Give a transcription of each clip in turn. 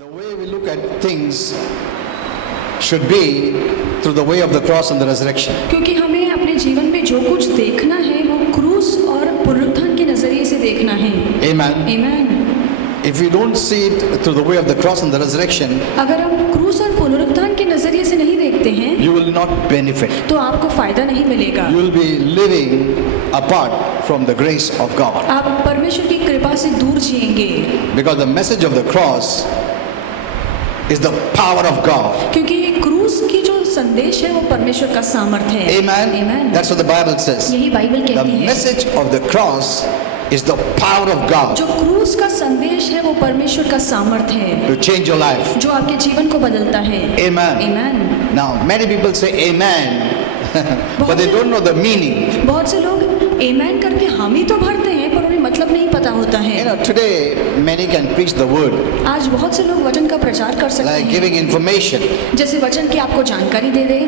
The way we look at things should be through the way of the cross and the resurrection. क्योंकि हमें अपने जीवन में जो कुछ देखना है वो क्रूस और पुनरुत्थान के नजरिए से देखना है। Amen. Amen. If we don't see it through the way of the cross and the resurrection, अगर हम क्रूस और पुनरुत्थान के नजरिए से नहीं देखते हैं you will not benefit. तो आपको फायदा नहीं मिलेगा। You will be living apart from the grace of God. आप परमेश्वर की कृपा से दूर जिएंगे। Because the message of the cross is the power of God. क्योंकि क्रूस की जो संदेश है वो परमेश्वर का सामर्थ्य है। Amen. Amen. That's what the Bible says. यही बाइबल The कहती है। message of the cross is the power of God जो क्रूस का संदेश है वो परमेश्वर का सामर्थ्य है to change your life. जो आपके जीवन को बदलता है। Amen. Amen. Now, many people say amen, but they don't know the meaning. बहुत से लोग amen करके हामी तो भरते हैं पर उन्हें मतलब नहीं पता होता You है। know, today many can preach the word, आज बहुत से लोग वचन का प्रचार कर सकते like हैं, giving information, जैसे वचन की आपको जानकारी दे दे,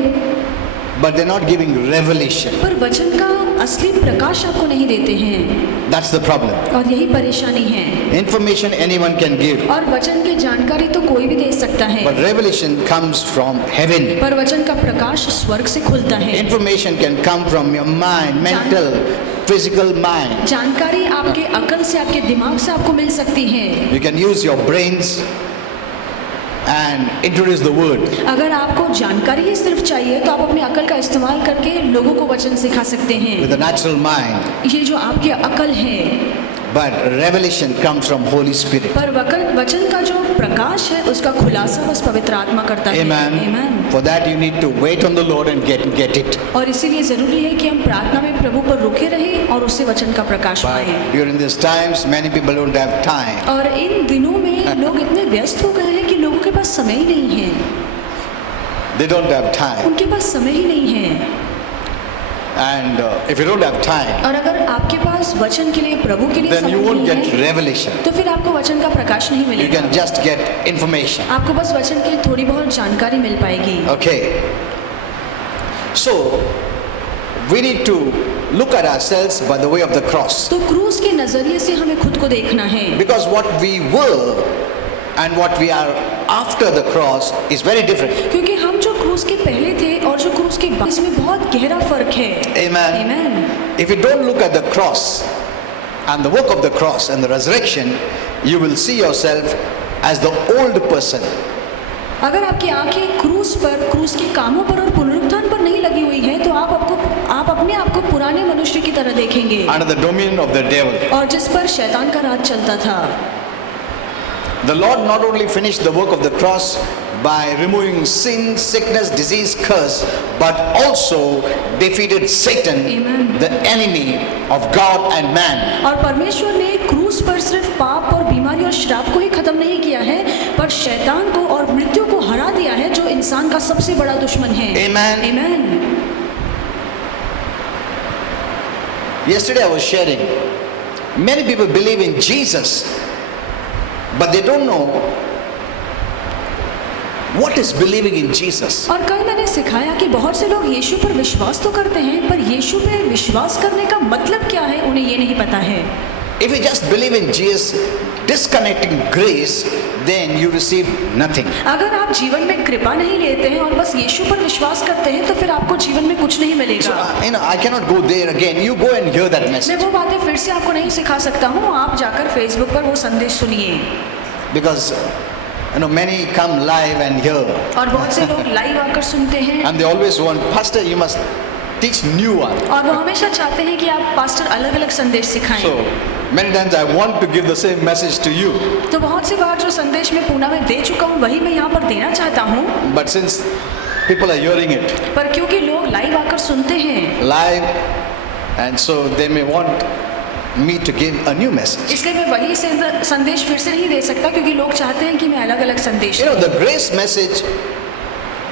but they're not giving revelation. पर वचन का असली प्रकाश आपको नहीं देते हैं, That's the problem. और यही परेशानी है। Information anyone can give, और वचन की जानकारी तो कोई भी दे सकता है, but revelation comes from heaven. पर वचन का प्रकाश स्वर्ग से खुलता है। Information can come from your mind, mental, physical mind. जानकारी आपके अकल से, आपके दिमाग से आपको मिल सकती है। You can use your brains and introduce the word. अगर आपको जानकारी ही सिर्फ चाहिए तो आप अपने अकल का इस्तेमाल करके लोगों को वचन सिखा सकते हैं। With a natural mind, ये जो आपकी अकल है, but revelation comes from Holy Spirit. पर वचन का जो प्रकाश है उसका खुलासा बस पवित्र आत्मा करता है। Amen. Amen. For that you need to wait on the Lord and get it. और इसीलिए जरूरी है कि हम प्रार्थना में प्रभु पर रुके रहें और उससे वचन का प्रकाश But पाएं। during these times, many people don't have time. और इन दिनों में लोग इतने व्यस्त हो गए हैं कि लोगों के पास समय ही नहीं है, They don't have time. उनके पास समय ही नहीं है। And if you don't have time, और अगर आपके पास वचन के लिए, प्रभु के लिए then समय you won't नहीं get है revelation. तो फिर आपको वचन का प्रकाश नहीं You मिलेगा। can just get information. आपको बस वचन की थोड़ी बहुत जानकारी मिल पाएगी। Okay. So, we need to look at ourselves by the way of the cross. तो क्रूस के नजरिए से हमें खुद को देखना है, Because what we were and what we are after the cross is very different. क्योंकि हम जो क्रूस के पहले थे और जो क्रूस के बाद, इसमें बहुत गहरा फर्क है। Amen. Amen. If you don't look at the cross and the work of the cross and the resurrection, you will see yourself as the old person. अगर आपकी आंखें क्रूस पर, क्रूस के कामों पर और पुनरुत्थान पर नहीं लगी हुई है तो आप अपने आप को पुराने मनुष्य की तरह देखेंगे, Under the dominion of the devil. और जिस पर शैतान का राज चलता था। The Lord not only finished the work of the cross by removing sin, sickness, disease, curse, but also defeated Satan, Amen. the enemy of God and man. और परमेश्वर ने क्रूस पर सिर्फ पाप और बीमारी और श्राप को ही खत्म नहीं किया है, पर शैतान को और मृत्यु को हरा दिया है, जो इंसान का सबसे बड़ा दुश्मन है। Amen. Amen. Yesterday I was sharing, many people believe in Jesus, but they don't know what is believing in Jesus. और कल मैंने सिखाया कि बहुत से लोग यीशु पर विश्वास तो करते हैं, पर यीशु पे विश्वास करने का मतलब क्या है उन्हें ये नहीं पता है। If you just believe in Jesus, disconnecting grace, then you receive nothing. अगर आप जीवन में कृपा नहीं लेते हैं और बस यीशु पर विश्वास करते हैं तो फिर आपको जीवन में कुछ नहीं So, मिलेगा। I cannot go there again. You go and hear that मैं message. वो बातें फिर से आपको नहीं सिखा सकता हूँ, आप जाकर फेसबुक पर वो संदेश सुनिए। Because many come live and hear, और बहुत से लोग लाइव आकर सुनते हैं and they always want, Pastor, you must teach new one. और वो हमेशा चाहते हैं कि आप पास्टर अलग अलग संदेश सिखाएं। So many times I want to give the same message to you, तो बहुत सी बार जो संदेश मैं पूना में दे चुका हूँ वही मैं यहाँ पर देना चाहता हूँ, but since people are hearing it पर क्योंकि लोग लाइव आकर सुनते हैं live, and so they may want me to give a new message. इसलिए मैं वही संदेश फिर से नहीं दे सकता, क्योंकि लोग चाहते हैं कि मैं अलग अलग संदेश दूं। The grace message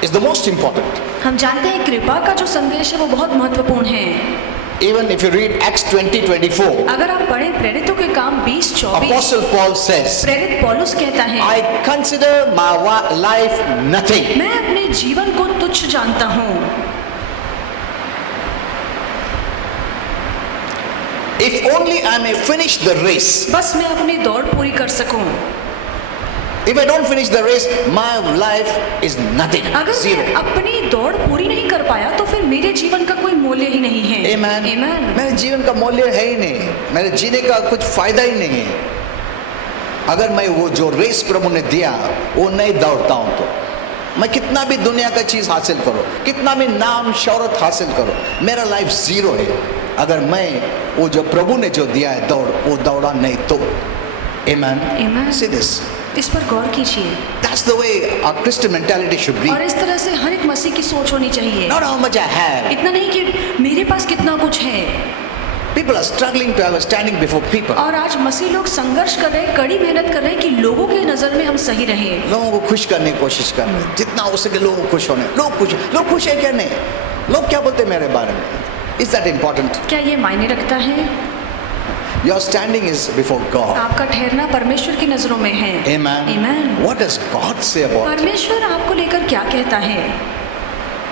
is the most important. हम जानते हैं कृपा का जो संदेश है वो बहुत महत्वपूर्ण है। Even if you read Acts 20:24, अगर आप पढ़ें प्रेरितों के काम 20:24, Apostle Paul says, प्रेरित पौलुस कहता है, I consider my life nothing. मैं अपने जीवन को तुच्छ जानता हूँ, if only I may finish the race. बस मैं अपनी दौड़ पूरी कर सकूं। If I don't finish the race, my life is nothing. अगर Zero. मैं अपनी दौड़ पूरी नहीं कर पाया तो फिर मेरे जीवन का कोई मूल्य ही नहीं है। Amen. Amen. मेरे जीवन का मूल्य है ही नहीं, मेरे जीने का कुछ फायदा ही नहीं है अगर मैं वो जो रेस प्रभु ने दिया वो नहीं दौड़ता हूं तो। मैं कितना भी दुनिया का चीज हासिल करो, कितना भी नाम शौहरत हासिल करो, मेरा लाइफ जीरो है अगर मैं वो जो प्रभु ने जो दिया है दौड़ वो दौड़ा नहीं तो। Amen. Amen. See this. इस पर गौर कीजिए। That's the way our Christian mentality should be. और इस तरह से हर एक मसीह की सोच होनी चाहिए। Not how much I have. इतना नहीं कि मेरे पास कितना कुछ है। People are struggling to have a standing before people. और आज मसीह लोग संघर्ष कर रहे हैं, कड़ी मेहनत कर रहे हैं कि लोगों के नजर में हम सही रहें। लोगों को खुश करने की कोशिश कर रहे हैं, जितना हो सके लोगों को खुश होने। लोग खुश है क्या नहीं? लोग क्या बोलते हैं मेरे बारे में? Is that important? क्या ये मायने रखता है? Your standing is before God. आपका ठहरना परमेश्वर की नजरों में है। Amen. Amen. What does God say about it? परमेश्वर आपको लेकर क्या कहता है?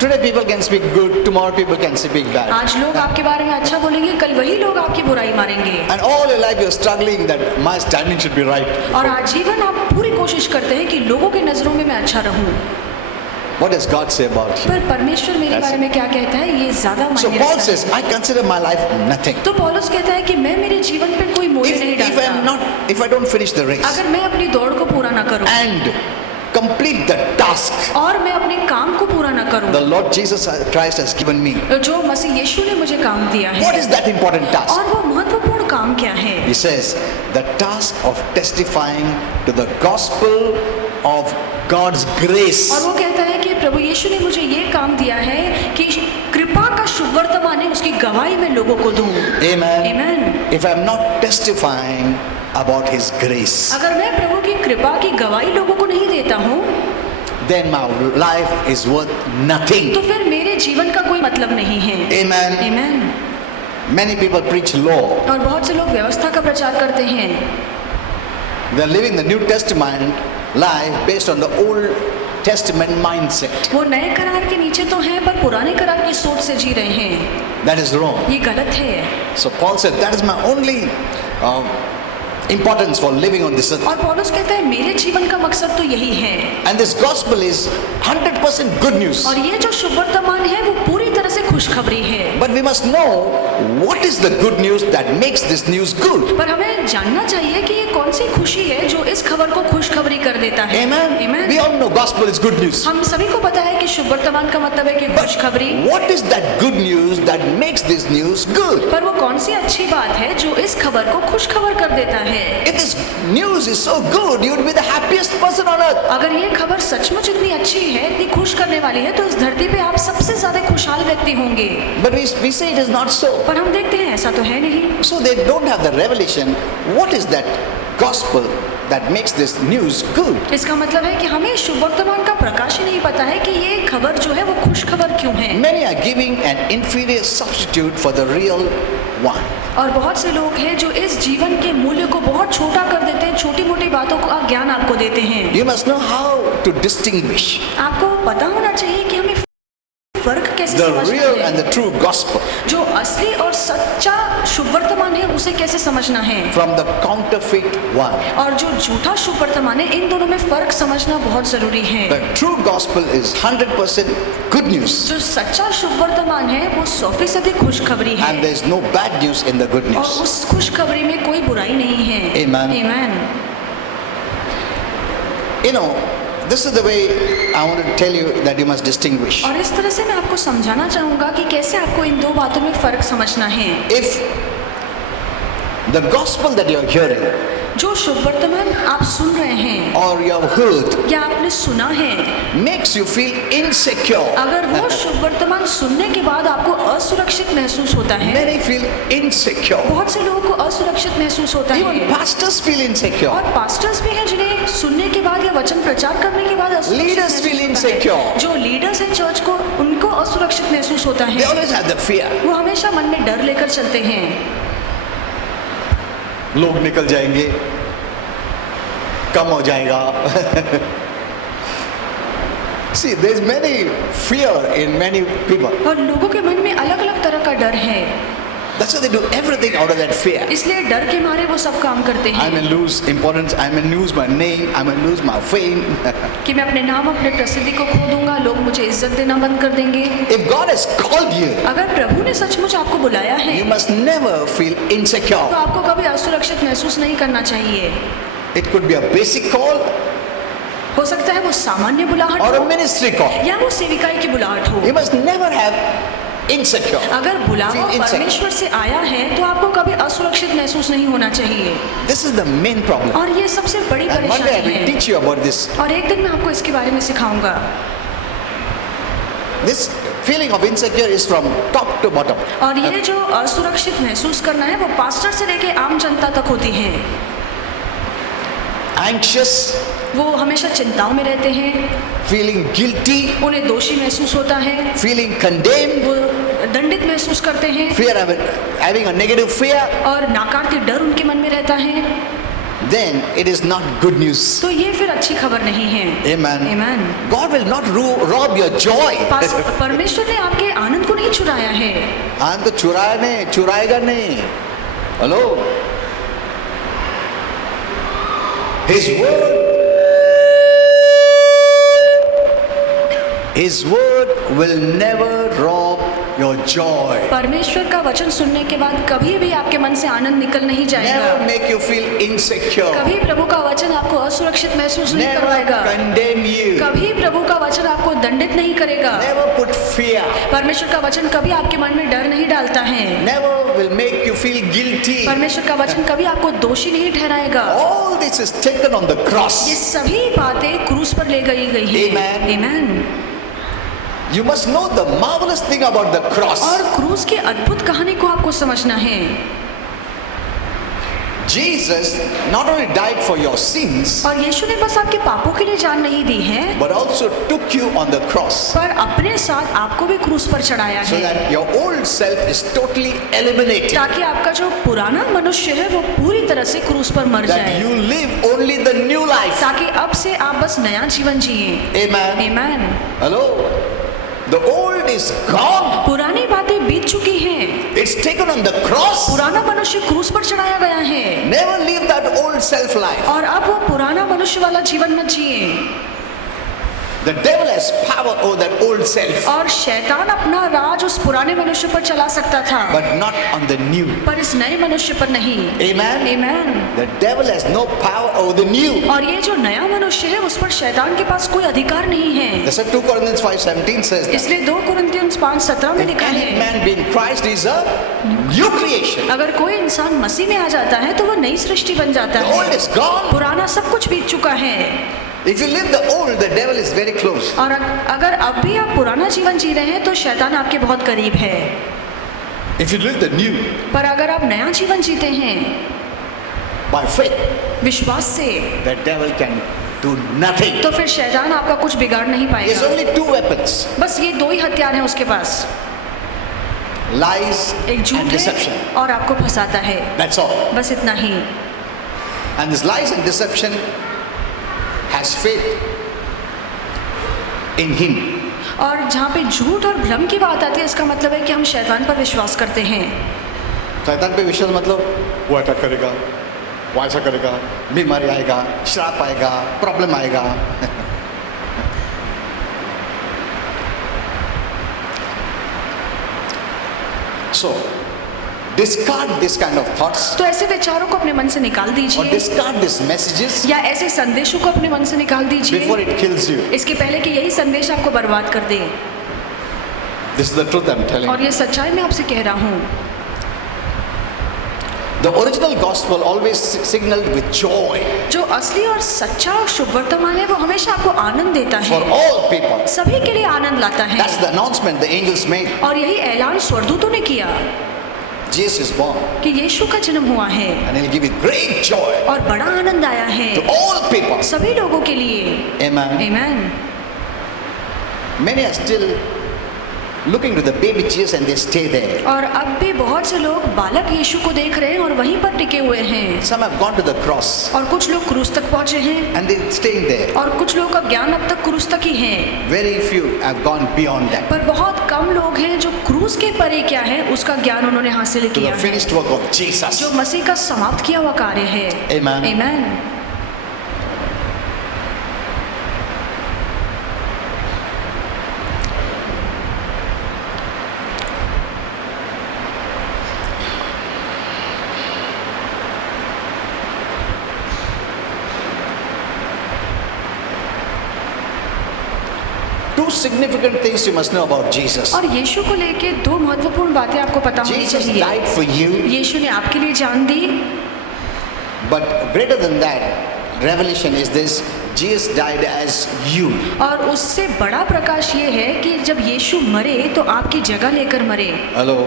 Today people can speak good, tomorrow people can speak bad. आज लोग आपके बारे में अच्छा बोलेंगे, कल वही लोग आपकी बुराई मारेंगे। And all your life you're struggling that my standing should be right. और आजीवन आप पूरी कोशिश करते हैं कि लोगों के नजरों में मैं अच्छा रहूं। What does God say about you? पर परमेश्वर मेरे बारे में क्या कहता है ये ज्यादा So मायने Paul रखता says, I consider my life nothing. है। तो पौलुस कहता है कि मैं मेरे जीवन पे कोई मूल्य नहीं If I don't finish the race अगर मैं अपनी दौड़ को पूरा ना करूं and complete the task और मैं अपने काम को पूरा ना करूं the Lord Jesus Christ has given me, जो मसीह यीशु ने मुझे काम दिया what है is that important task? और वो महत्वपूर्ण काम क्या है? He says, the task of testifying to the gospel of God's grace. और वो कहता है कि प्रभु यीशु ने मुझे ये काम दिया है कि कृपा का शुभ वर्तमान है उसकी गवाही मैं लोगों को दूं। Amen. Amen. If I'm not testifying about His grace, अगर मैं प्रभु की कृपा की गवाही लोगों को नहीं देता हूँ then my life is worth nothing. तो फिर मेरे जीवन का कोई मतलब नहीं है। Amen. Amen. Many people preach law. और बहुत से लोग व्यवस्था का प्रचार करते हैं। They're living the New Testament life based on the Old Testament mindset. वो नए करार के नीचे तो हैं पर पुराने करार की सोच से जी रहे हैं। That is wrong. ये गलत है। So Paul said, that is my only importance for living on this earth. और पौलुस कहता है मेरे जीवन का मकसद तो यही है। And this gospel is 100% good news. और ये जो शुभ वर्तमान है वो पूरी तरह से खुशखबरी है। But we must know what is the good news that makes this news good. पर हमें जानना चाहिए कि ये कौन सी खुशी है जो इस खबर को खुशखबरी कर देता है। Amen. Amen. We all know gospel is good news. हम सभी को पता है कि शुभ वर्तमान का मतलब है कि खुशखबरी। What is that good news that makes this news good? पर वो कौन सी अच्छी बात है जो इस खबर को खुशखबर कर देता है? If this news is so good, you would be the happiest person on earth. अगर ये खबर सचमुच इतनी अच्छी है, इतनी खुश करने वाली है, तो इस धरती पे आप सबसे ज्यादा खुशहाल व्यक्ति होंगे। But we say it is not so. पर हम देखते हैं ऐसा तो है नहीं। So they don't have the revelation. What is that gospel that makes this news good? इसका मतलब है कि हमें शुभ वर्तमान का प्रकाश ही नहीं पता है कि ये खबर जो है वो खुश खबर क्यों है। Many are giving an inferior substitute for the real one. और बहुत से लोग हैं जो इस जीवन के मूल्य को बहुत छोटा कर देते हैं, छोटी मोटी बातों का ज्ञान आपको देते हैं। You must know how to distinguish आपको पता होना चाहिए कि हमें फर्क कैसे the समझना real है। and the true gospel जो असली और सच्चा शुभ वर्तमान है उसे कैसे समझना है from the counterfeit one. और जो झूठा शुभ वर्तमान है, इन दोनों में फर्क समझना बहुत जरूरी है। The true gospel is 100% good news, जो सच्चा शुभ वर्तमान है वो 100% खुशखबरी है and there is no bad news in the good और news. उस खुशखबरी में कोई बुराई नहीं है। Amen. Amen. You know, this is the way I want to tell you that you must distinguish. और इस तरह से मैं आपको समझाना चाहूंगा कि कैसे आपको इन दो बातों में फर्क समझना है। If the gospel that you are hearing जो शुभ वर्तमान आप सुन रहे हैं or you have heard या आपने सुना है, makes you feel insecure, अगर वो शुभ वर्तमान सुनने के बाद आपको असुरक्षित महसूस होता है, many feel insecure. बहुत से लोगों को असुरक्षित महसूस होता Even है pastors feel insecure. और पास्टर्स भी हैं जिन्हें सुनने के बाद या वचन प्रचार करने के बाद असुरक्षित Leaders feel महसूस होता है। insecure. जो लीडर्स हैं चर्च को, उनको असुरक्षित महसूस होता They है। always have the fear. वो हमेशा मन में डर लेकर चलते हैं। लोग निकल जाएंगे, कम हो जाएगा. See, there is many fear in many people. और लोगों के मन में अलग अलग तरह का डर है। That's why they do everything out of that fear. इसलिए डर के मारे वो सब काम करते I हैं may lose importance, I may lose my name, I may lose my fame. कि मैं अपने नाम अपने प्रसिद्धि को खो दूंगा, लोग मुझे इज्जत देना बंद कर देंगे। If God has called you, अगर प्रभु ने सचमुच आपको बुलाया है you must never feel तो insecure. आपको कभी असुरक्षित महसूस नहीं करना चाहिए। It could be a basic call हो सकता है वो सामान्य बुलाहट or a हो ministry call. या वो सेविकाई की बुलाहट हो। You must never have insecure. अगर बुलावा Feel insecure. परमेश्वर से आया है तो आपको कभी असुरक्षित महसूस नहीं होना चाहिए। This is the main problem. और ये सबसे बड़ी And one day I परेशानी will है teach you about this. और एक दिन मैं आपको इसके बारे में सिखाऊंगा। This feeling of insecure is from top to bottom. और ये जो असुरक्षित महसूस करना है वो पास्टर से लेके आम जनता तक होती है। Anxious, वो हमेशा चिंताओं में रहते हैं, feeling guilty, उन्हें दोषी महसूस होता है, feeling condemned, वो दंडित महसूस करते हैं fear of having a negative fear. और नाकारती डर उनके मन में रहता है। Then it is not good news. तो ये फिर अच्छी खबर नहीं है। Amen. Amen. God will not rob your joy. परमेश्वर ने आपके आनंद को नहीं चुराया है। आनंद तो चुराया नहीं, चुराएगा नहीं। Hello, His word will never rob your joy. परमेश्वर का वचन सुनने के बाद कभी भी आपके मन से आनंद निकल नहीं Never जाएगा। make you feel insecure. कभी प्रभु का वचन आपको असुरक्षित महसूस नहीं Never करवाएगा। condemn you. कभी प्रभु का वचन आपको दंडित नहीं करेगा। Never put fear. परमेश्वर का वचन कभी आपके मन में डर नहीं डालता है। Never will make you feel guilty. परमेश्वर का वचन कभी आपको दोषी नहीं ठहराएगा। All this is taken on the cross. ये सभी बातें क्रूस पर ले गई है। Amen. Amen. You must know the marvelous thing about the cross. और क्रूस की अद्भुत कहानी को आपको समझना है। Jesus not only died for your sins, और यीशु ने बस आपके पापों के लिए जान नहीं दी है, but also took you on the cross, पर अपने साथ आपको भी क्रूस पर चढ़ाया so है, that your old self is totally eliminated. ताकि आपका जो पुराना मनुष्य है वो पूरी तरह से क्रूस पर मर That जाए, you live only the new life. ताकि अब से आप बस नया जीवन जिए। Amen. Amen. Hello. The old is gone. पुरानी बातें बीत चुकी हैं। It's taken on the cross. पुराना मनुष्य क्रूस पर चढ़ाया गया है Never live that old self life. और अब वो पुराना मनुष्य वाला जीवन मत जिए। The devil has power over that old self, और शैतान अपना राज उस पुराने मनुष्य पर चला सकता था, but not on the new. पर इस नए मनुष्य पर नहीं। Amen. Amen. The devil has no power over the new. और ये जो नया मनुष्य है उस पर शैतान के पास कोई अधिकार नहीं है। That's what 2 Corinthians 5:17 says that. इसलिए 2 कुरिन्थियों 5:17 में If लिखा any है, man be in Christ, he is a new creation. अगर कोई इंसान मसीह में आ जाता है तो वो नई सृष्टि बन जाता The old है। is gone. पुराना सब कुछ बीत चुका है। If you live the old, the devil is very close. और अगर अब भी आप पुराना जीवन जी रहे हैं तो शैतान आपके बहुत करीब है। If you live the new पर अगर आप नया जीवन जीते हैं by faith, विश्वास से, the devil can do nothing. तो फिर शैतान आपका कुछ बिगाड़ नहीं He has पाएगा। only 2 weapons: बस ये 2 ही हथियार हैं उसके पास, lies एक and झूठ deception. है और आपको फंसाता है, That's all. बस इतना ही। And this lies and deception has faith in him. और जहाँ पे झूठ और भ्रम की बात आती है इसका मतलब है कि हम शैतान पर विश्वास करते हैं। शैतान पे विश्वास मतलब वो अटैक करेगा, वो ऐसा करेगा, बीमारी आएगा, श्राप आएगा, प्रॉब्लम आएगा। So discard this kind of thoughts, तो ऐसे विचारों को अपने मन से निकाल or दीजिए discard these messages या ऐसे संदेशों को अपने मन से निकाल दीजिए before it kills you. इसके पहले कि यही संदेश आपको बर्बाद कर दे। This is the truth I'm telling और you. ये सच्चाई मैं आपसे कह रहा हूँ। The original gospel always signaled with joy जो असली और सच्चा और शुभ वर्तमान है वो हमेशा आपको आनंद देता for है, all people. सभी के लिए आनंद लाता है। That's the announcement the angels made. और यही ऐलान स्वर्गदूतों ने किया Jesus is born कि यीशु का जन्म हुआ है and he'll give you great joy और बड़ा आनंद आया है to all people. सभी लोगों के लिए। Amen. Amen. Many are still looking to the baby Jesus and they stay there. और अब भी बहुत से लोग बालक यीशु को देख रहे हैं और वहीं पर टिके हुए हैं। Some have gone to the cross और कुछ लोग क्रूस तक पहुंचे हैं and they're staying there. और कुछ लोगों का ज्ञान अब तक क्रूस तक ही है। Very few have gone beyond that पर बहुत कम लोग हैं जो क्रूस के परे क्या है उसका ज्ञान उन्होंने हासिल to किया the है, finished work of Jesus. जो मसीह का समाप्त किया हुआ कार्य है। Amen. आमीन। Two significant things you must know about Jesus. और यीशु को लेके दो महत्वपूर्ण बातें आपको पता होनी Jesus चाहिए। died for you, यीशु ने आपके लिए जान दी, but greater than that, revelation is this: Jesus died as you. और उससे बड़ा प्रकाश ये है कि जब यीशु मरे तो आपकी जगह लेकर मरे। हेलो,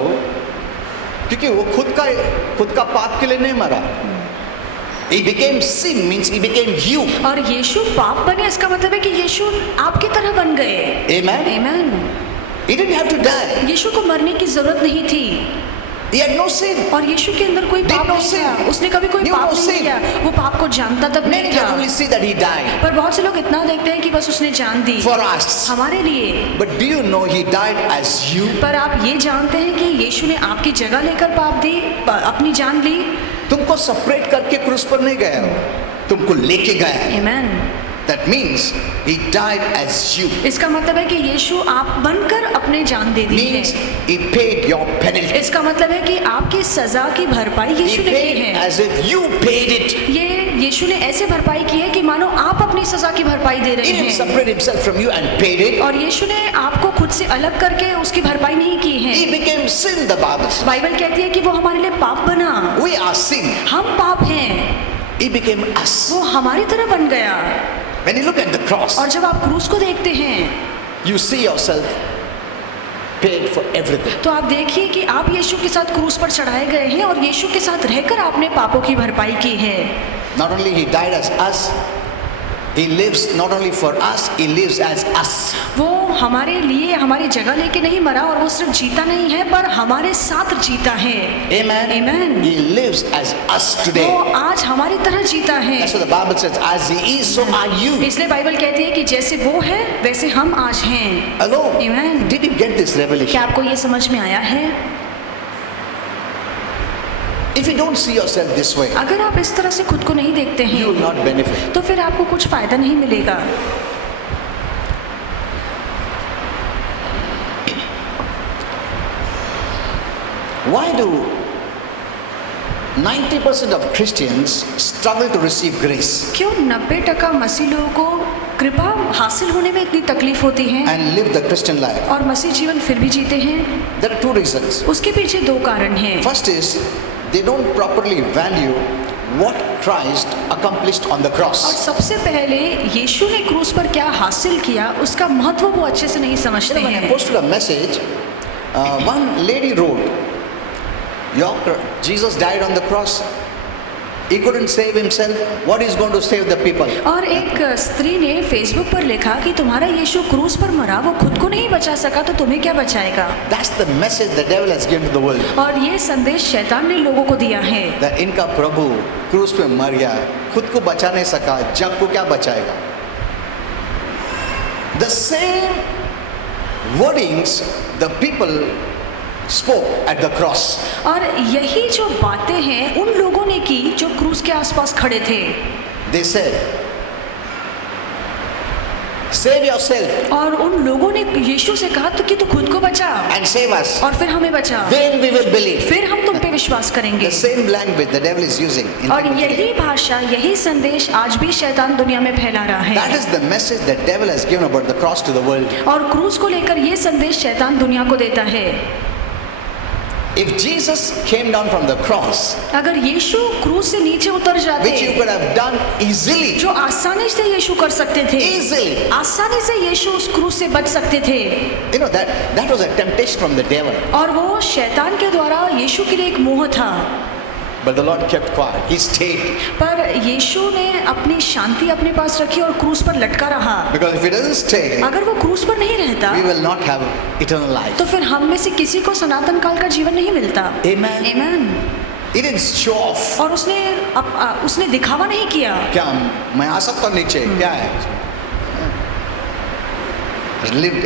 क्योंकि वो खुद का पाप के लिए नहीं मरा। He became sin means he became you. और यीशु पाप बने इसका मतलब है कि यीशु आपकी तरह बन गए। Amen. आमीन। He didn't have to die. यीशु को मरने की जरूरत नहीं थी He had no sin. और यीशु के अंदर कोई Did पाप no नहीं sin. था, उसने कभी कोई Knew पाप no नहीं sin. किया, वो पाप को जानता तक Many नहीं can था। only see that he died पर बहुत से लोग इतना देखते हैं कि बस उसने जान दी for us. हमारे लिए। But do you know he died as you? पर आप ये जानते हैं कि यीशु ने आपकी जगह लेकर पाप दी, अपनी जान ली। तुमको सेपरेट करके क्रूस पर नहीं गया हो, तुमको लेके गया है। आमीन। That means he died as you. इसका मतलब है कि यीशु आप बनकर अपने जान दे दी है। Means he paid your penalty. इसका मतलब है कि आपकी सजा की भरपाई He यीशु ने की paid है। as if you paid it. ये यीशु ने ऐसे भरपाई की है कि मानो आप अपनी सजा की भरपाई दे He रहे didn't हैं। separate himself from you and paid it. और यीशु ने आपको खुद से अलग करके उसकी भरपाई नहीं की है। He became sin, the Bible says. Bible कहती है कि वो हमारे लिए पाप बना। We are sin. हम पाप हैं, He became us. वो हमारी तरह बन गया। When you look at the cross, और जब आप क्रूस को देखते हैं you see yourself paid for everything. तो आप देखिए कि आप यीशु के साथ क्रूस पर चढ़ाए गए हैं और यीशु के साथ रहकर आपने पापों की भरपाई की है। Not only he died as us, he lives not only for us, he lives as us. वो हमारे लिए हमारी जगह लेके नहीं मरा और वो सिर्फ जीता नहीं है पर हमारे साथ जीता है। Amen. Amen. He lives as us today. वो आज हमारी तरह जीता है। That's what the Bible says. As he is, so are you. इसलिए बाइबल कहती है कि जैसे वो है वैसे हम आज हैं। Hello. Amen. Did you get this क्या revelation? आपको ये समझ में आया है? If you don't see yourself this way, अगर आप इस तरह से खुद को नहीं देखते you will हैं not benefit. तो फिर आपको कुछ फायदा नहीं मिलेगा। Why do 90% of Christians struggle to receive grace क्यों 90% मसीह लोगों को कृपा हासिल होने में इतनी तकलीफ होती है and live the Christian life? और मसीह जीवन फिर भी जीते हैं? There are two reasons. उसके पीछे दो कारण हैं। First is they don't properly value what Christ accomplished on the और cross. सबसे पहले यीशु ने क्रूस पर क्या हासिल किया उसका महत्व वो अच्छे से नहीं You समझते know, when I हैं। posted a message, one lady wrote, Jesus died on the cross. He couldn't save himself. What is going to save the people? और एक स्त्री ने फेसबुक पर लिखा कि तुम्हारा यीशु क्रूस पर मरा, वो खुद को नहीं बचा सका तो तुम्हें क्या बचाएगा। That's the message the devil has given to the world. और ये संदेश शैतान ने लोगों को दिया है That इनका प्रभु क्रूस पे मर गया, खुद को बचा नहीं सका, जग को क्या बचाएगा? The same wordings the people spoke at the cross. और यही जो बातें हैं उन लोगों ने की जो क्रूस के आसपास खड़े थे। They said, save yourself और उन लोगों ने यीशु से कहा तो कि तू खुद को बचा and save us. और फिर हमें बचा, Then we will believe. फिर हम तुम पे विश्वास करेंगे। The same language the devil is using. in और people today. यही भाषा यही संदेश आज भी शैतान दुनिया में फैला रहा That है। is the message the devil has given about the cross to the world. और क्रूस को लेकर ये संदेश शैतान दुनिया को देता है। If Jesus came down from the cross, अगर यीशु क्रूस से नीचे उतर जाते, which you could have done easily, जो आसानी से यीशु कर सकते थे, easily, आसानी से यीशु उस क्रूस से बच सकते थे। you know that was a temptation from the devil. और वो शैतान के द्वारा यीशु के लिए एक मोह था। But the Lord kept quiet. He stayed. पर यीशु ने अपनी शांति अपने पास रखी और क्रूस पर लटका रहा। Because if he doesn't stay, अगर वो क्रूस पर नहीं रहता we will not have eternal life. तो फिर हम में से किसी को सनातन काल का जीवन नहीं मिलता। Amen. Amen। He didn't show off. और उसने दिखावा नहीं किया। क्या मैं आ सकता हूँ नीचे? क्या है? He lived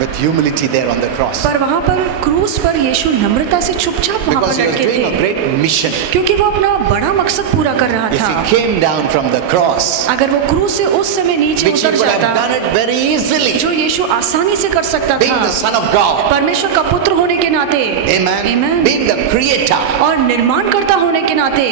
with humility there on the cross. पर वहाँ पर क्रूस पर यीशु नम्रता से चुपचाप वहाँ Because पर he was लटके doing a थे, great mission. क्योंकि वो अपना बड़ा मकसद पूरा कर रहा If था। he came down from the cross, अगर वो क्रूस से उस समय नीचे which he उतर could have जाता, done it very easily, जो यीशु आसानी से कर सकता being the था, Son of God, परमेश्वर का पुत्र होने के नाते, amen, Amen। being the Creator, और निर्माणकर्ता होने के नाते,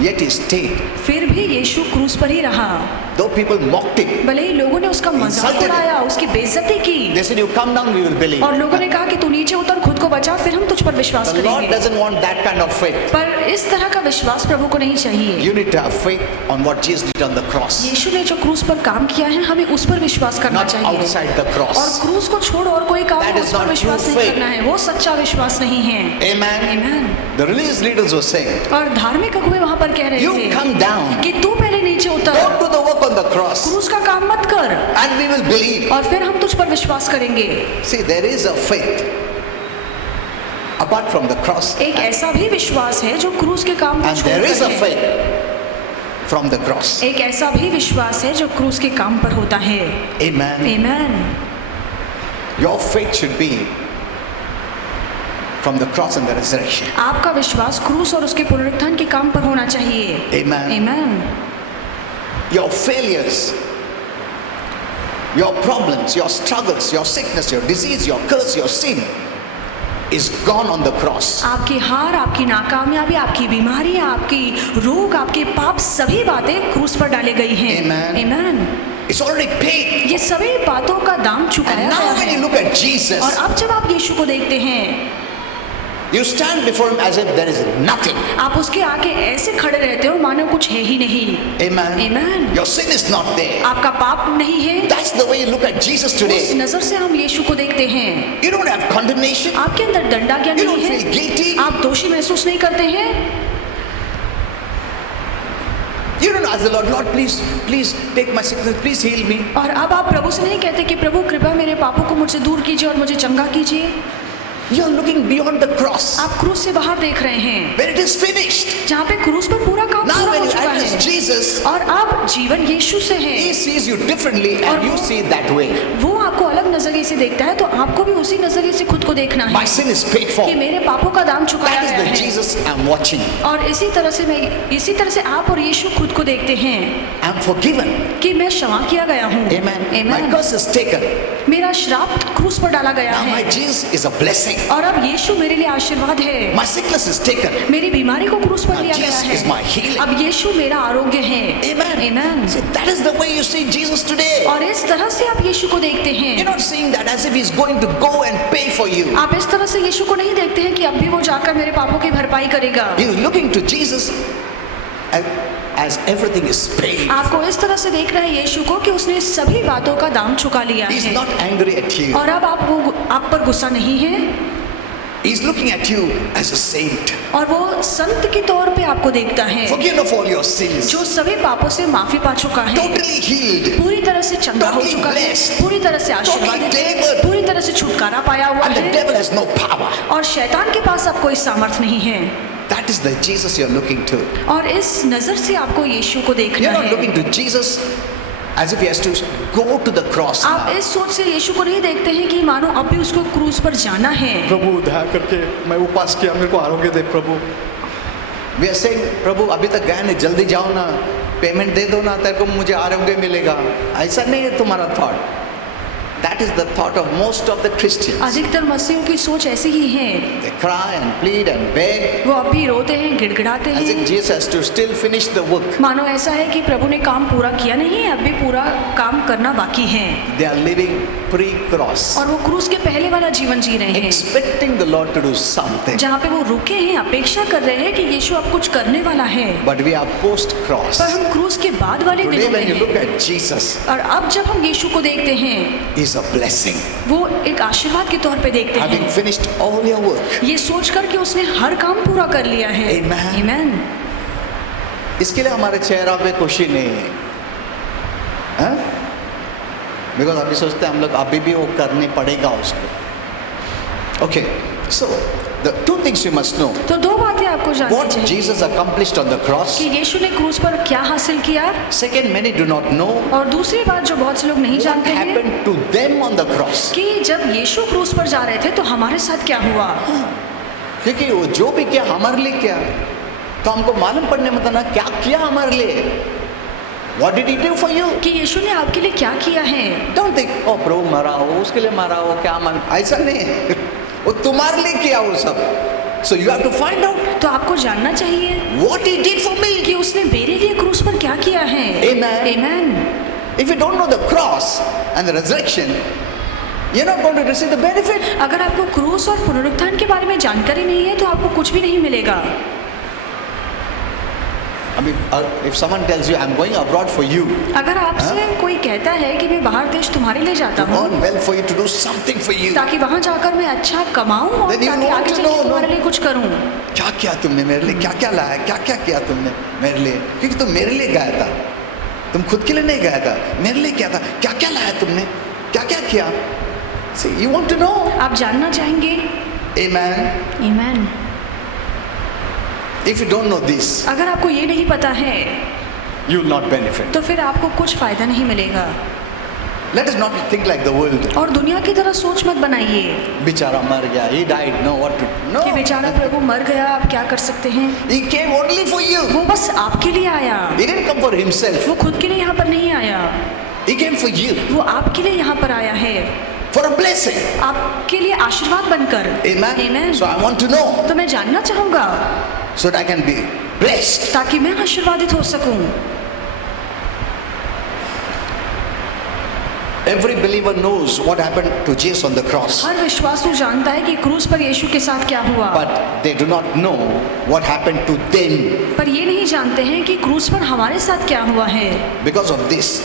yet he stayed. फिर भी यीशु क्रूस पर ही रहा। Though people mocked him, भले ही लोगों ने उसका मजाक Insulted him। उड़ाया, उसकी बेइज्जती की, they said, "You come down, we will believe." और लोगों ने कहा कि तू नीचे उतर, खुद को बचा, फिर हम तुझ पर विश्वास The Lord करेंगे। doesn't want that kind of faith. पर इस तरह का विश्वास प्रभु को नहीं चाहिए। You need to have faith on what Jesus did on the cross, यीशु ने जो क्रूस पर काम किया है, हमें उस पर विश्वास करना not चाहिए। outside the और cross. क्रूस को छोड़ और कोई काम That is उस पर not विश्वास true नहीं faith. करना है, वो सच्चा विश्वास नहीं है। Amen. Amen। The religious leaders were saying, और धार्मिक अगुवे वहाँ पर कह रहे "You थे come down, कि तू पहले नीचे उतर, don't do the work on the cross, क्रूस का काम मत कर, and we will believe." और फिर हम तुझ पर विश्वास करेंगे। See, there is a faith apart from the cross, एक ऐसा भी विश्वास है जो क्रूस के काम को and there is a छोड़कर है। faith from the cross. एक ऐसा भी विश्वास है जो क्रूस के काम पर होता है। Amen. Amen। Your faith should be from the cross and the resurrection. आपका विश्वास क्रूस और उसके पुनरुत्थान के काम पर होना चाहिए। Amen. Amen। Your failures, your problems, your struggles, your sickness, your disease, your curse, your sin is gone on the cross. आपकी हार, आपकी नाकामयाबी, आपकी बीमारी, आपकी रोग, आपके पाप, सभी बातें क्रूस पर डाली गई हैं। Amen. Amen। It's already paid. ये सभी बातों का दाम And चुकाया now गया when है। you look at Jesus, और अब जब आप यीशु को देखते हैं, you stand before him as if there is nothing. आप उसके आगे ऐसे खड़े रहते हो मानो कुछ है ही नहीं। Amen. Amen। Your sin is not there. आपका पाप नहीं है। That's the way you look at Jesus उस today. नजर से हम यीशु को देखते हैं। You don't have condemnation. आपके अंदर दंडाज्ञा You नहीं don't है, feel guilty. आप दोषी महसूस नहीं करते हैं। You don't ask the Lord, "Lord, please take my sickness, please heal me." और अब आप प्रभु से नहीं कहते कि प्रभु कृपया मेरे पापों को मुझसे दूर कीजिए और मुझे चंगा कीजिए। You're looking beyond the cross, आप क्रूस से बाहर देख रहे हैं, where it is finished. जहाँ पे क्रूस पर पूरा काम Now पूरा when हो you चुका address है। Jesus, और अब जीवन यीशु से है। he sees you differently and you see it that way. वो आपको अलग नजरिए से देखता है, तो आपको भी उसी नजरिए से खुद को देखना My है sin is paid for. कि मेरे पापों का दाम चुकाया That is गया the है। Jesus I'm watching. और इसी तरह से आप और यीशु खुद को देखते हैं I'm forgiven. कि मैं क्षमा किया गया हूँ। Amen. My Amen। curse is taken. मेरा श्राप क्रूस पर डाला गया Now my है, Jesus is a blessing. और अब यीशु मेरे लिए आशीर्वाद है। My sickness is taken. मेरी बीमारी को क्रूस पर Now लिया गया Jesus is my है। healing. अब यीशु मेरा आरोग्य है। Amen. Amen। See, that is the way you see Jesus today. और इस तरह से आप यीशु को देखते You're हैं। not seeing that as if he's going to go and pay for you. आप इस तरह से यीशु को नहीं देखते हैं कि अब भी वो जाकर मेरे पापों की भरपाई करेगा। You're looking to Jesus as everything is paid. आपको इस तरह से देखना है यीशु को कि उसने सभी बातों का दाम चुका लिया He's है, not angry at you. और अब आप पर गुस्सा नहीं है, He's looking at you as a saint, और वो संत के तौर पे आपको देखता है forgiven of all your sins, जो सभी पापों से माफी पा चुका है, totally healed, पूरी तरह से चंगा हो Totally चुका है, blessed, पूरी तरह से आशीर्वादित totally है, delivered, पूरी तरह से छुटकारा पाया हुआ and the है, devil has no power. और शैतान के पास अब कोई सामर्थ नहीं है। That is the Jesus you're looking to. और इस नजर से आपको यीशु को देखना You're not है। looking to Jesus as if he has to go to the cross आप now. इस सोच से यीशु को नहीं देखते हैं कि मानो अब भी उसको क्रूस पर जाना है। प्रभु दया करके मैं उपास किया, मेरे को आरोग्य दे प्रभु। We are saying, प्रभु अभी तक गया नहीं, जल्दी जाओ ना, पेमेंट दे दो ना, तेरे को मुझे आरोग्य मिलेगा। ऐसा नहीं है तुम्हारा thought. That is the thought of most of the Christians. अधिकतर मसीहों की सोच ऐसी ही है, They cry and plead and beg वो अब भी रोते हैं, गिड़गिड़ाते as if हैं, Jesus has to still finish the work. मानो ऐसा है कि प्रभु ने काम पूरा किया नहीं है, अब भी पूरा काम करना बाकी है, They are living pre-cross, और वो क्रूस के पहले वाला जीवन जी रहे हैं, expecting the Lord to do something. जहाँ पे वो रुके हैं, अपेक्षा कर रहे हैं कि यीशु अब कुछ करने वाला है। But we are post-cross. पर हम क्रूस के बाद वाले Today दिनों when you में look हैं, at Jesus, और अब जब हम यीशु को देखते हैं, He is a blessing. वो एक आशीर्वाद के तौर पे देखते Having हैं, finished all your work. ये सोचकर कि उसने हर काम पूरा कर लिया है। Amen. Amen. इसके लिए हमारे चेहरा पे खुशी नहीं है, हाँ? बिकॉज अभी सोचते हैं हम लोग अभी भी वो करने पड़ेगा उसको। Okay, so the two things you must know, तो दो बातें आपको जाननी व्हाट चाहिए Jesus accomplished on the cross. कि यीशु ने क्रूस पर क्या हासिल किया, second, many do not know और दूसरी बात जो बहुत से लोग नहीं what जानते हैं happened to them on the cross. कि जब यीशु क्रूस पर जा रहे थे तो हमारे साथ क्या हुआ। क्योंकि वो जो भी किया हमारे लिए किया, तो हमको मालूम पड़ने मतलब ना क्या किया हमारे लिए। What did he do for you? कि यीशु ने आपके लिए क्या किया है। Don't think, oh प्रभु मरा हो, उसके लिए मरा हो, क्या मान, ऐसा नहीं है। वो तुम्हारे लिए किया वो सब। So you have to find out तो आपको जानना चाहिए what he did for me. कि उसने मेरे लिए क्रूस पर क्या किया है। Amen. Amen. If you don't know the cross and the resurrection, you're not going to receive the benefit. अगर आपको क्रूस और पुनरुत्थान के बारे में जानकारी नहीं है तो आपको कुछ भी नहीं मिलेगा। I mean, if someone tells you, I'm going abroad for you, अगर आपसे कोई कहता है कि मैं बाहर देश तुम्हारे लिए जाता to हूँ earn well for you, to do something for you, ताकि वहाँ जाकर मैं अच्छा कमाऊँ और Then you ताकि want आगे to चल के know, तुम्हारे no? लिए कुछ करूँ। क्या किया तुमने मेरे लिए, क्या क्या लाया, क्या क्या किया तुमने मेरे लिए, क्योंकि तुम मेरे लिए गया था, तुम खुद के लिए नहीं गया था, मेरे लिए क्या था, क्या क्या लाया तुमने, क्या क्या किया। See, you want to know. आप जानना चाहेंगे। Amen. Amen. If you don't know this, अगर आपको ये नहीं पता है you will not benefit. तो फिर आपको कुछ फायदा नहीं मिलेगा। Let us not think like the world. और दुनिया की तरह सोच मत बनाइए बेचारा मर गया, he died, no what to do. No. कि बेचारा प्रभु मर गया, आप क्या कर सकते हैं। He came only for you. वो बस आपके लिए आया, He didn't come for himself. वो खुद के लिए यहाँ पर नहीं आया, He came for you, वो आपके लिए यहाँ पर आया है, for a blessing. आपके लिए आशीर्वाद बनकर। Amen. Amen. So I want to know, तो मैं जानना चाहूंगा so that I can be blessed. ताकि मैं आशीर्वादित हो सकूं। Every believer knows what happened to Jesus on the cross, हर विश्वासु जानता है कि क्रूस पर यीशु के साथ क्या हुआ, but they do not know what happened to them. पर ये नहीं जानते हैं कि क्रूस पर हमारे साथ क्या हुआ है। Because of this,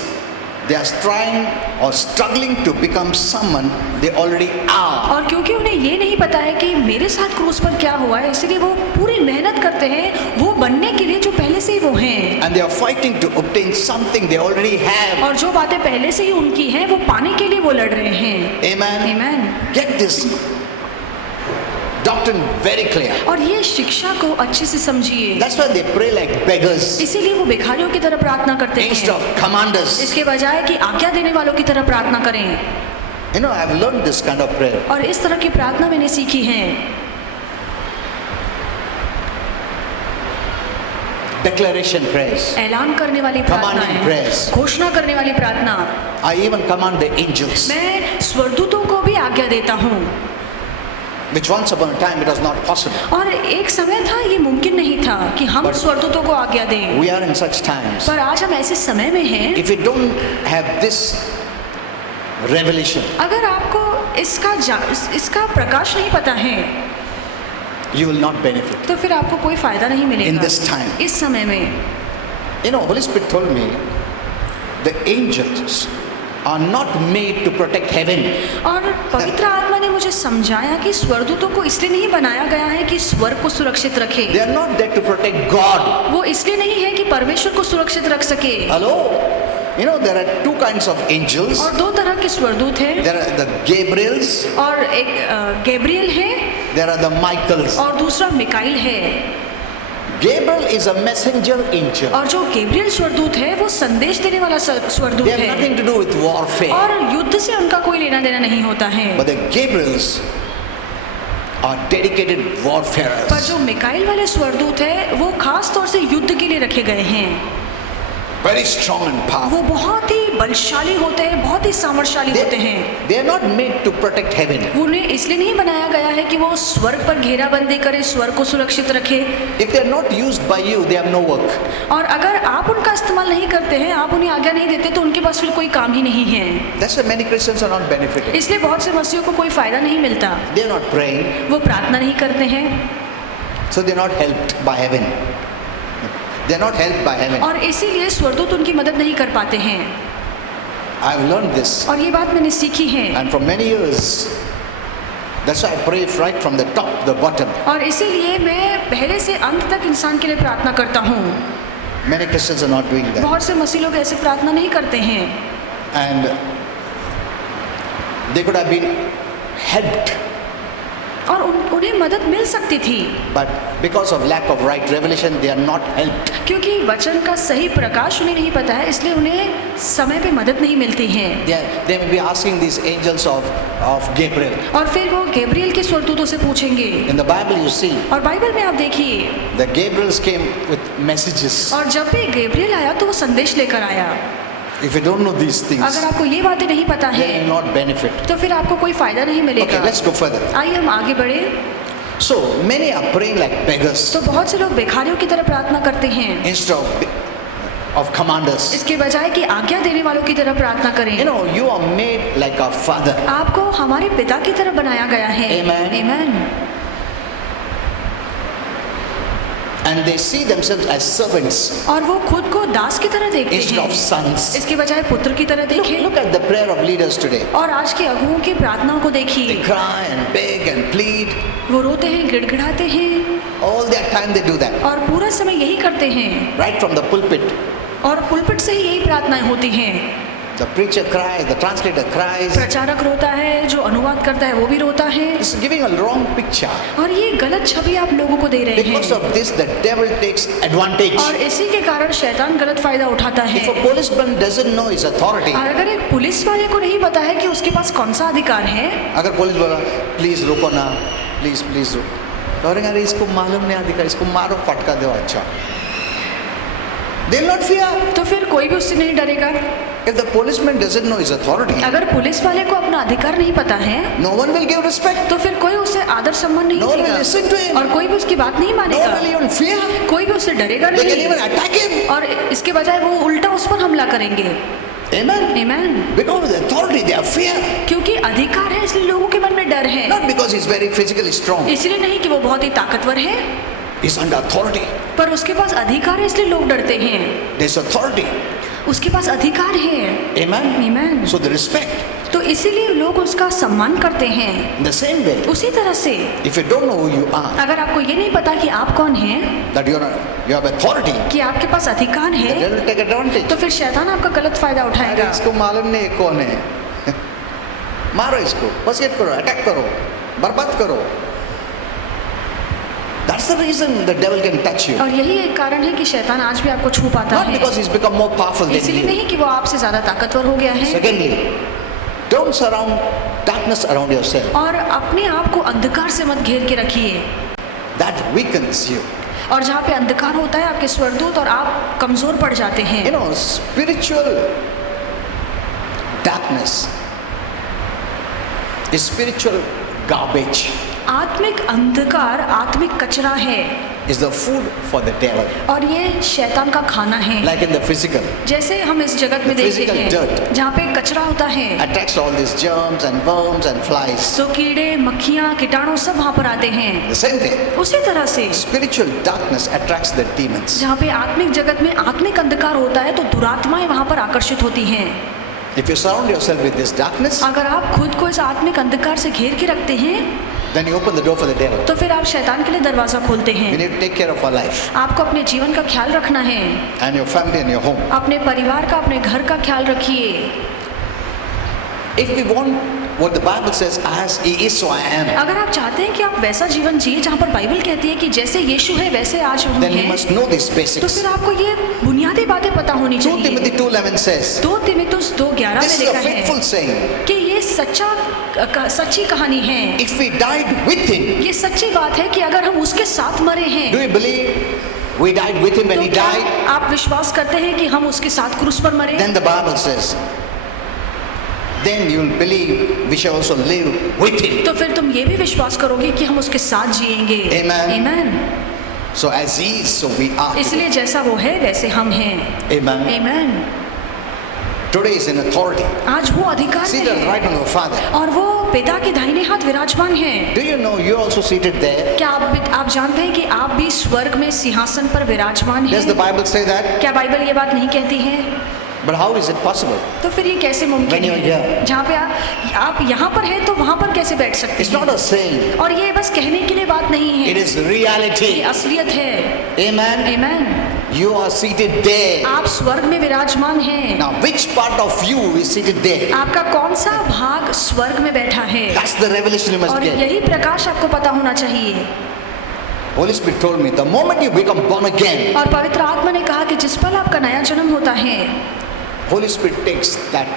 they are trying or struggling to become someone they already are. और क्योंकि उन्हें ये नहीं पता है कि मेरे साथ क्रूस पर क्या हुआ है, इसलिए वो पूरी मेहनत करते हैं वो बनने के लिए जो पहले से ही वो हैं, And they are fighting to obtain something they already have. और जो बातें पहले से ही उनकी हैं वो पाने के लिए वो लड़ रहे हैं। Amen. Amen. Get this doctrine very clear. और ये शिक्षा को अच्छे से समझिए। That's why they pray like beggars इसीलिए वो भिखारियों की तरह प्रार्थना करते instead हैं, of commanders. इसके बजाय कि आज्ञा देने वालों की तरह प्रार्थना करें। You know, I've learned this kind of prayer. और इस तरह की प्रार्थना मैंने सीखी है। Declaration prayers. ऐलान करने वाली Commanding प्रार्थना prayers. है, घोषणा करने वाली प्रार्थना। I even command the angels, मैं स्वर्गदूतों को भी आज्ञा देता हूँ, which once upon a time it was not possible. और एक समय था ये मुमकिन नहीं था कि हम But- स्वर्गदूतों को आज्ञा दें, We are in such times. पर आज हम ऐसे समय में हैं। If you don't have this revelation, अगर आपको इसका प्रकाश नहीं पता है you will not benefit. तो फिर आपको कोई फायदा नहीं मिलेगा। In this time. इस समय में You know, Holy Spirit told me the angels are not made to protect heaven. और पवित्र आत्मा ने मुझे समझाया कि स्वर्गदूतों को इसलिए नहीं बनाया गया है कि स्वर्ग को सुरक्षित रखे, They are not there to protect God. वो इसलिए नहीं है कि परमेश्वर को सुरक्षित रख सके। Hello? You know, there are two kinds of angels. और दो तरह के स्वर्गदूत हैं, There are the Gabriels, और एक गैब्रियल है there are the Michaels. और दूसरा मिकाइल है। Gabriel is a messenger angel. और जो गैब्रियल स्वर्गदूत है वो संदेश देने वाला स्वर्गदूत They have है, nothing to do with warfare. और युद्ध से उनका कोई लेना देना नहीं होता है। But the Gabriels are dedicated पर warfarers. जो मिकाइल वाले स्वर्गदूत है वो खास तौर से युद्ध के लिए रखे गए हैं। Very strong and वो powerful. बहुत ही बलशाली होते हैं, बहुत ही सामर्थ्यशाली होते हैं। They are not made to protect heaven. उन्हें इसलिए नहीं बनाया गया है कि वो स्वर्ग पर घेराबंदी करे, स्वर्ग को सुरक्षित रखे। If they are not used by you, they have no work. और अगर आप उनका इस्तेमाल नहीं करते हैं, आप उन्हें आज्ञा नहीं देते, तो उनके पास फिर कोई काम ही नहीं है। That's why many Christians are not benefiting. इसलिए बहुत से मसीहों को कोई फायदा नहीं मिलता, They are not praying, वो प्रार्थना नहीं करते हैं, so they are not helped by heaven. They are not helped by heaven. और इसीलिए स्वर्गदूत उनकी मदद नहीं कर पाते हैं। I've learned this, और ये बात मैंने सीखी है, and for many years, that's why I pray right from the top to the bottom. और इसीलिए मैं पहले से अंत तक इंसान के लिए प्रार्थना करता हूँ। Many Christians are not doing that, बहुत से मसीह लोग ऐसे प्रार्थना नहीं करते हैं, and they could have been helped, और उन्हें मदद मिल सकती थी, but because of lack of right revelation, they are not helped. क्योंकि वचन का सही प्रकाश उन्हें नहीं पता है, इसलिए उन्हें समय पे मदद नहीं मिलती है। They may be asking these angels of Gabriel. और फिर वो गैब्रियल के स्वर्गदूतों से पूछेंगे। In the Bible, you see, और बाइबल में आप देखिए, the Gabriels came with messages. और जब भी गैब्रियल आया तो वो संदेश लेकर आया। If you don't know these things, अगर आपको ये बातें नहीं पता they है will not benefit. तो फिर आपको कोई फायदा नहीं मिलेगा। Okay, let's go further. आइए हम आगे बढ़े। So many are praying like beggars तो बहुत से लोग भिखारियों की तरह प्रार्थना करते हैं, instead of commanders. इसके बजाय कि आज्ञा देने वालों की तरह प्रार्थना करें। You know, you are made like our Father. आपको हमारे पिता की तरह बनाया गया है। Amen. Amen. And they see themselves as servants और वो खुद को दास की तरह देखते instead of हैं, sons. इसके बजाय पुत्र की तरह देखें। Look at the prayer of leaders today. और आज के अगुओं की प्रार्थनाओं को They देखिए, cry and beg and plead. वो रोते हैं, गिड़गिड़ाते हैं, All their time they do that. और पूरा समय यही करते हैं, Right from the pulpit. और पुलपिट से ही यही प्रार्थनाएं होती हैं। The preacher cries, the translator cries. प्रचारक रोता है, जो अनुवाद करता है वो भी रोता है, It's giving a wrong picture. और ये गलत छवि आप लोगों को दे रहे Because हैं, of this, the devil takes advantage. और इसी के कारण शैतान गलत फायदा उठाता है। If a policeman doesn't know his authority, और अगर एक पुलिस वाले को नहीं पता है कि उसके पास कौन सा अधिकार है, अगर पुलिस बोला प्लीज रुको ना, प्लीज प्लीज रुको, और अरे इसको मालूम नहीं अधिकार, इसको मारो फटका दो, अच्छा, they will not fear. तो फिर कोई भी उससे नहीं डरेगा। If the policeman doesn't know his authority, अगर पुलिस वाले को अपना अधिकार नहीं पता है, no one will give respect. तो फिर कोई उसे आदर सम्मान नहीं No one will listen to देगा, him. और कोई भी उसकी बात नहीं No मानेगा, one will even fear. कोई भी उससे डरेगा They can नहीं, even attack him. और इसके बजाय वो उल्टा उस पर हमला करेंगे। Amen. Amen. Because of the authority, they are fear. क्योंकि अधिकार है इसलिए लोगों के मन में डर है, Not because he's very physically strong. इसलिए नहीं कि वो बहुत ही ताकतवर है, He's under authority. पर उसके पास अधिकार है इसलिए लोग डरते हैं। There's authority. उसके पास अधिकार है। Amen. Amen. So they respect. तो इसीलिए लोग उसका सम्मान करते हैं। In the same way, उसी तरह से if you don't know who you are, अगर आपको ये नहीं पता कि आप कौन हैं, that you have authority, कि आपके पास अधिकार the है, devil will take advantage. तो फिर शैतान आपका गलत फायदा अरे उठाएगा। इसको मालूम नहीं है कौन है, मारो इसको, बसियत करो, अटैक करो, बर्बाद करो. That's the reason the devil can touch you. और यही एक कारण है कि शैतान आज भी आपको छू पाता Not है, because he's become more powerful than इसलिए you. नहीं कि वो आपसे ज्यादा ताकतवर हो गया है। Secondly, don't surround darkness around yourself. और अपने आप को अंधकार से मत घेर के रखिए, That weakens you. और जहाँ पे अंधकार होता है आपके स्वर्गदूत और आप कमजोर पड़ जाते हैं। You know, spiritual darkness is spiritual garbage. आत्मिक अंधकार आत्मिक कचरा है, Is the food for the devil. और ये शैतान का खाना है। Like in the physical, जैसे हम इस जगत में The देखते physical हैं, dirt. जहाँ पे कचरा होता है, attracts all these germs and worms and flies. तो कीड़े मक्खियाँ कीटाणु सब वहाँ पर आते हैं। The same thing. उसी तरह से Spiritual darkness attracts the demons. जहाँ पे आत्मिक जगत में आत्मिक अंधकार होता है तो दुरात्माएं वहाँ पर आकर्षित होती हैं। If you surround yourself with this darkness, अगर आप खुद को इस आत्मिक अंधकार से घेर के रखते हैं, then you open the door for the devil. तो फिर आप शैतान के लिए दरवाजा खोलते We हैं। need to take care of our life आपको अपने जीवन का ख्याल रखना है, and your family and your home. अपने परिवार का, अपने घर का ख्याल रखिए। If we want what the Bible says, as He is, so I am, अगर आप चाहते हैं कि आप वैसा जीवन जिए जहाँ पर बाइबल कहती है कि जैसे यीशु है वैसे आज हम then we हैं, must know these तो basics. फिर आपको ये बुनियादी बातें पता होनी 2 Timothy चाहिए। 2:11 says, 2 तीमुथियुस 2:11 this में is a लिखा faithful है saying. कि ये सच्ची कहानी है। If we died with Him, ये सच्ची बात है कि अगर हम उसके साथ मरे हैं, do you believe we died with Him when तो He क्या died? आप विश्वास करते हैं कि हम उसके साथ क्रूस पर मरे? Then the Bible says, then you will believe we shall also live with Him. तो फिर तुम ये भी विश्वास करोगे कि हम उसके साथ जिएंगे। Amen. Amen. So as He is, so we are. इसलिए जैसा वो है वैसे हम हैं। Amen. Amen. Today is in authority. आज वो अधिकार Seated में right है on the Father. और वो पिता के दाहिने हाथ विराजमान है। Do you know you're also seated there? क्या आप जानते हैं कि आप भी स्वर्ग में सिंहासन पर विराजमान Does the हैं? Bible say that? क्या बाइबल ये बात नहीं कहती है? But how is it possible? तो फिर ये कैसे मुमकिन When you're है? here. जहाँ पे आप यहाँ पर हैं तो वहाँ पर कैसे बैठ सकते It's not हैं? a saying. और ये बस कहने के लिए बात नहीं It है, is reality. ये असलियत है। Amen. आमीन। You are seated there. आप स्वर्ग में विराजमान हैं। Now, which part of you is seated there? आपका कौन सा भाग स्वर्ग में बैठा है? That's the revelation you must और get. यही प्रकाश आपको पता होना चाहिए। Holy Spirit told me, the moment you become born again, और पवित्र आत्मा ने कहा कि जिस पल आपका नया जन्म होता है, Holy Spirit takes that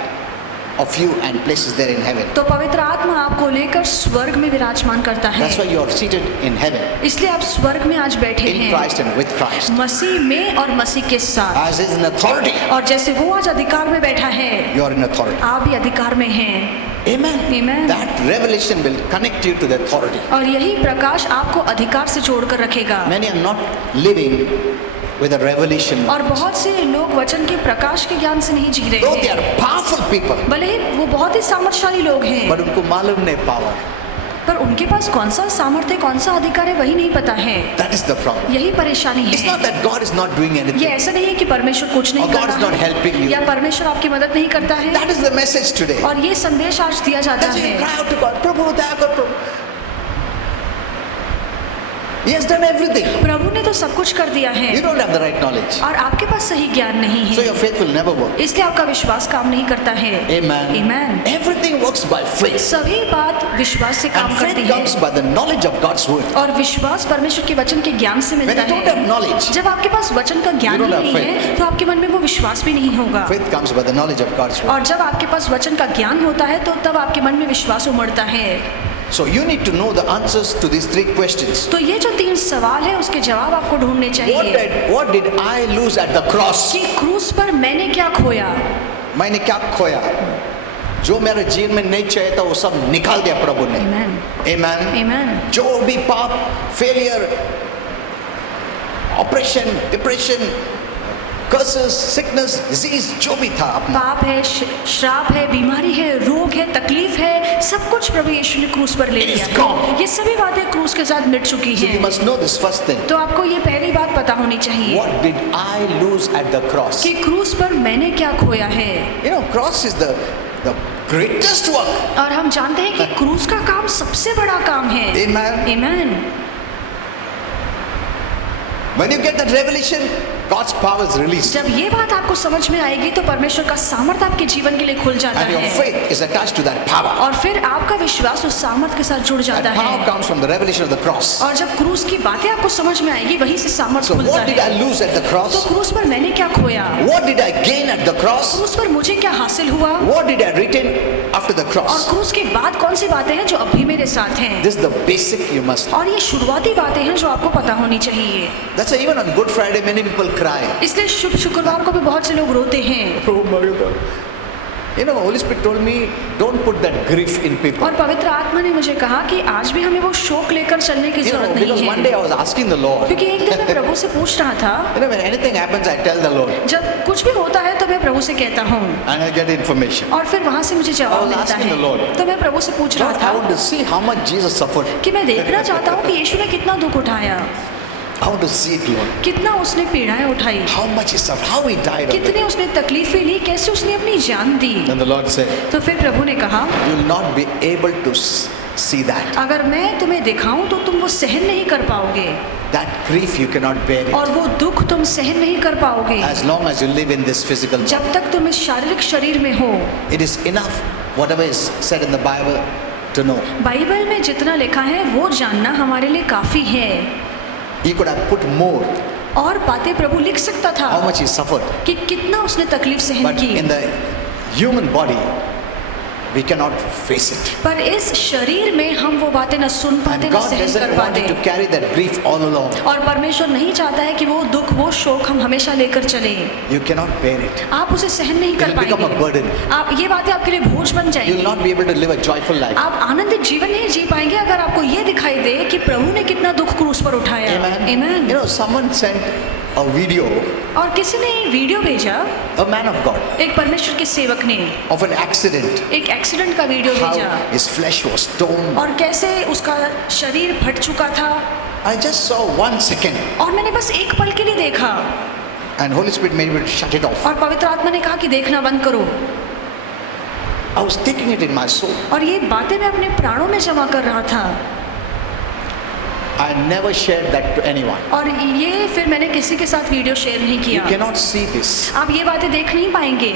of you and places there in heaven. तो पवित्र आत्मा आपको लेकर स्वर्ग में विराजमान करता है। That's why you are seated in heaven, इसलिए आप स्वर्ग में आज बैठे in हैं, Christ and with Christ. मसीह में और मसीह के साथ। As is in authority, और जैसे वो आज अधिकार में बैठा है, you are in authority. आप भी अधिकार में हैं। Amen. Amen. That revelation will connect you to the authority. और यही प्रकाश आपको अधिकार से जोड़कर रखेगा। Many are not living with a revelation. और बहुत से लोग वचन के प्रकाश के ज्ञान से नहीं जी Though रहे they हैं, are powerful people, भले ही वो बहुत ही सामर्थ्यशाली लोग हैं, but उनको मालूम नहीं power. पर उनके पास कौन सा सामर्थ्य, कौन सा अधिकार है, वही नहीं पता है। That is the problem. यही परेशानी It's है। not that God is not doing ये anything. ऐसा नहीं है कि परमेश्वर कुछ नहीं Or कर God is रहा not helping है you. या परमेश्वर आपकी मदद नहीं करता है। That is the message today. और ये संदेश आज दिया जाता That's why you है। cry out to God, Prabhu, daya kar, Prabhu. He has done everything. प्रभु ने तो सब कुछ कर दिया You है don't have the right knowledge. और आपके पास सही ज्ञान नहीं So है, your faith will never work. इसलिए आपका विश्वास काम नहीं करता है। Amen. Amen. Everything works by faith. सभी बात विश्वास से काम And करती faith comes है by the knowledge of God's word. और विश्वास परमेश्वर के वचन के ज्ञान से When मिलता you don't have है। knowledge, जब आपके पास वचन का ज्ञान You ही don't have नहीं है तो आपके मन में वो विश्वास भी नहीं होगा। faith comes by the knowledge of God's word. और जब आपके पास वचन का ज्ञान होता है तो तब आपके मन में विश्वास उमड़ता है। So you need to know the answers to these three questions. तो ये जो 3 सवाल है उसके जवाब आपको ढूंढने चाहिए What did I lose at the cross? कि क्रूस पर मैंने क्या खोया। मैंने क्या खोया? जो मेरे जीवन में नहीं चाहिए था वो सब निकाल दिया प्रभु ने। Amen. Amen. Amen. जो भी पाप, failure, operation, depression, curses, sickness, disease जो भी था अपना, पाप है, श्राप है, बीमारी है, रोग है, तकलीफ है, सब कुछ प्रभु यीशु ने क्रूस पर ले It is लिया। gone. ये सभी बातें क्रूस के साथ मिट चुकी so you हैं। must know this first thing. तो आपको ये पहली बात पता होनी चाहिए What did I lose at the cross? कि क्रूस पर मैंने क्या खोया है। You know, cross is the greatest work. और हम जानते हैं कि क्रूस का काम सबसे बड़ा काम है। Amen. Amen. When you get that revelation, God's power is released. जब ये बात आपको समझ में आएगी तो परमेश्वर का सामर्थ आपके जीवन के लिए खुल जाता And your है faith is attached to that power. और फिर आपका विश्वास उस सामर्थ के साथ जुड़ That जाता power है। comes from the revelation of the cross. और जब क्रूस की बातें आपको समझ में आएगी वहीं से सामर्थ So खुलता what did I है। lose at the तो cross? क्रूस पर मैंने क्या खोया, What did I gain at the cross? क्रूस पर मुझे क्या हासिल हुआ, What did I retain after the और cross? क्रूस के बाद कौन सी बातें हैं जो अभी मेरे साथ हैं। This is the basic you must know. और ये शुरुआती बातें हैं जो आपको पता होनी चाहिए। That's why even on Good Friday many people cry. इसलिए शुभ शुक्रवार को भी बहुत से लोग रोते हैं। Oh my God. You know, Holy Spirit told me, don't put that grief in people. और पवित्र आत्मा ने मुझे कहा कि आज भी हमें वो शोक लेकर चलने की You know, जरूरत because नहीं one day है, I was asking the Lord. क्योंकि एक दिन मैं प्रभु से पूछ रहा था। You know, when anything happens, I tell the Lord जब कुछ भी होता है तो मैं प्रभु से कहता हूँ and I get information. और फिर वहां से मुझे I जवाब was मिलता asking the Lord. है। तो मैं प्रभु से पूछ Lord, रहा I था want to see how much Jesus suffered. कि मैं देखना चाहता हूँ कि यीशु ने कितना दुख उठाया, I want to see it, Lord. कितना उसने पीड़ाएं उठाई, How much he suffered, how he died of it. कितनी उसने तकलीफें ली, कैसे उसने अपनी जान दी। Then the Lord said, तो फिर प्रभु ने कहा, you will not be able to see that. अगर मैं तुम्हें दिखाऊं तो तुम वो सहन नहीं कर पाओगे That grief you cannot bear और it. वो दुख तुम सहन नहीं कर पाओगे As long as you live in this physical body. जब तक तुम इस शारीरिक शरीर में हो। It is enough, whatever is said in the Bible, to know. Bible में जितना लिखा है वो जानना हमारे लिए काफी है। He could have put more, और बातें प्रभु लिख सकता था how much he suffered. कि कितना उसने तकलीफ सहन But की, in the human body, we cannot face it. पर इस शरीर में हम वो बातें न सुन पाते And न God सहन doesn't कर want पाते। you to carry that grief all along. और परमेश्वर नहीं चाहता है कि वो दुख वो शोक हम हमेशा लेकर चले। You cannot bear it. आप उसे सहन नहीं It कर will become a पाएंगे, burden. आप ये बातें आपके लिए बोझ बन You will जाएंगी। not be able to live a joyful life. आप आनंदित जीवन नहीं जी पाएंगे अगर आपको ये दिखाई दे कि प्रभु ने कितना दुख क्रूस पर उठाया। Amen. Amen. You know, someone sent a video, और किसी ने वीडियो भेजा, a man of God, एक परमेश्वर के सेवक ने of an accident. एक एक्सीडेंट का वीडियो भेजा How his flesh was torn. और कैसे उसका शरीर फट चुका था। I just saw 1 second. और मैंने बस एक पल के लिए देखा And Holy Spirit made me to shut it off. और पवित्र आत्मा ने कहा कि देखना बंद करो। I was taking it in my soul. और ये बातें मैं अपने प्राणों में जमा कर रहा था। I never shared that to anyone. और ये फिर मैंने किसी के साथ वीडियो शेयर नहीं You किया। cannot see this. आप ये बातें देख नहीं पाएंगे।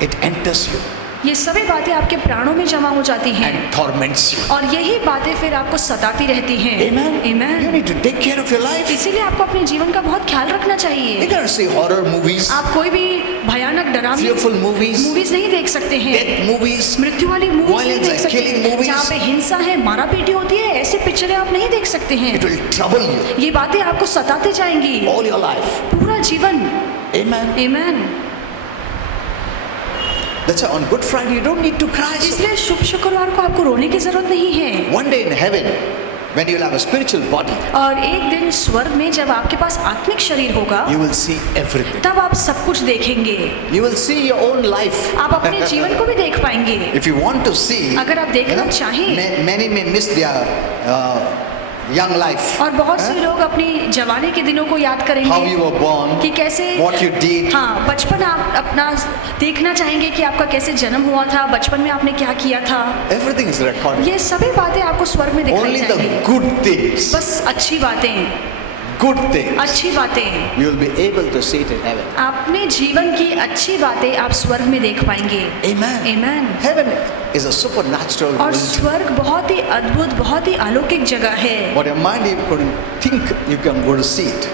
It enters you ये सभी बातें आपके प्राणों में जमा हो जाती हैं and torments you. और यही बातें फिर आपको सताती रहती हैं। Amen. You Amen. need to take care of your life. इसीलिए आपको अपने जीवन का बहुत ख्याल रखना You चाहिए। cannot see horror movies, आप कोई भी भयानक डरावनी fearful movies, मूवीज नहीं देख सकते हैं। death movies. मृत्यु वाली मूवीज नहीं Violence देख and सकते killing movies. जहाँ पे हिंसा है, मारा पीटी होती है, ऐसे पिक्चरें आप नहीं देख सकते हैं। It will trouble you ये बातें आपको सताते जाएंगी all your life. पूरा जीवन। Amen. Amen. That's why on Good Friday you don't need to cry. इसलिए शुभ शुक्रवार को आपको रोने की जरूरत नहीं है। One day in heaven, when you'll have a spiritual body, और एक दिन स्वर्ग में जब आपके पास आत्मिक शरीर होगा you will see everything. तब आप सब कुछ देखेंगे। You will see your own life. आप अपने जीवन को भी देख पाएंगे। If you want to see, अगर आप देखना चाहें, many may miss their young life. और बहुत से लोग अपनी जवानी के दिनों को याद How you करेंगे were born, कि कैसे what you did. हाँ बचपन आप अपना देखना चाहेंगे कि आपका कैसे जन्म हुआ था, बचपन में आपने क्या किया था। Everything is recorded. ये सभी बातें आपको स्वर्ग में दिखाई Only the जाएंगी। good things, बस अच्छी बातें, good things, अच्छी बातें you will be able to see it in heaven. अपने जीवन की अच्छी बातें आप स्वर्ग में देख पाएंगे। Amen. Amen. Heaven is a supernatural और world. स्वर्ग बहुत ही अद्भुत, बहुत ही अलौकिक जगह है। What your mind you couldn't think, you can go to see it.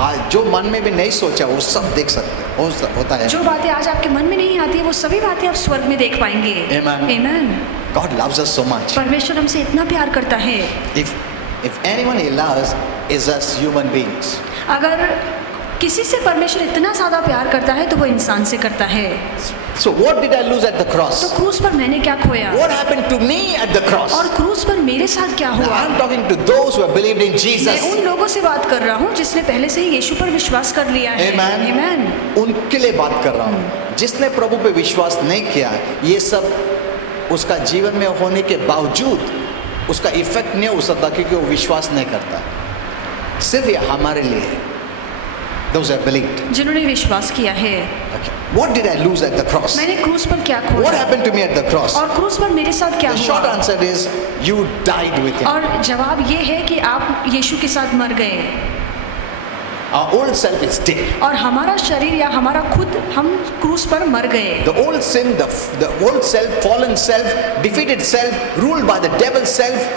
आज जो मन में भी नहीं सोचा वो सब देख सकते हैं, होता है। जो बातें आज आपके मन में नहीं आती वो सभी बातें आप स्वर्ग में देख पाएंगे। Amen. Amen. God loves us so much. परमेश्वर हमसे इतना प्यार करता है। If anyone he loves is us human beings. अगर किसी से परमेश्वर इतना ज्यादा प्यार करता है तो वो इंसान से करता है। So what did I lose at the cross? तो क्रूस पर मैंने क्या खोया What happened to me at the cross? और क्रूस पर मेरे साथ क्या Now, हुआ। I'm talking to those who have believed in मैं Jesus. उन लोगों से बात कर रहा हूँ जिसने पहले से ही यीशु पर विश्वास कर लिया है। Amen. Amen. उनके लिए बात कर रहा हूँ। जिसने प्रभु पे विश्वास नहीं किया, ये सब उसका जीवन में होने के बावजूद उसका इफेक्ट नहीं हो सकता क्योंकि वो विश्वास नहीं करता। सिर्फ ये हमारे लिए है। Those have believed. जिन्होंने विश्वास किया है। Okay. What did I lose at the cross? मैंने क्रूस पर क्या What खोया happened to me at the cross? और क्रूस पर मेरे साथ क्या The short हुआ। answer is you died with him. और जवाब ये है कि आप यीशु के साथ मर गए Our old self is dead. और हमारा शरीर या हमारा खुद हम क्रूस पर मर गए। The old sin, the old self, fallen self, defeated self, ruled by the devil self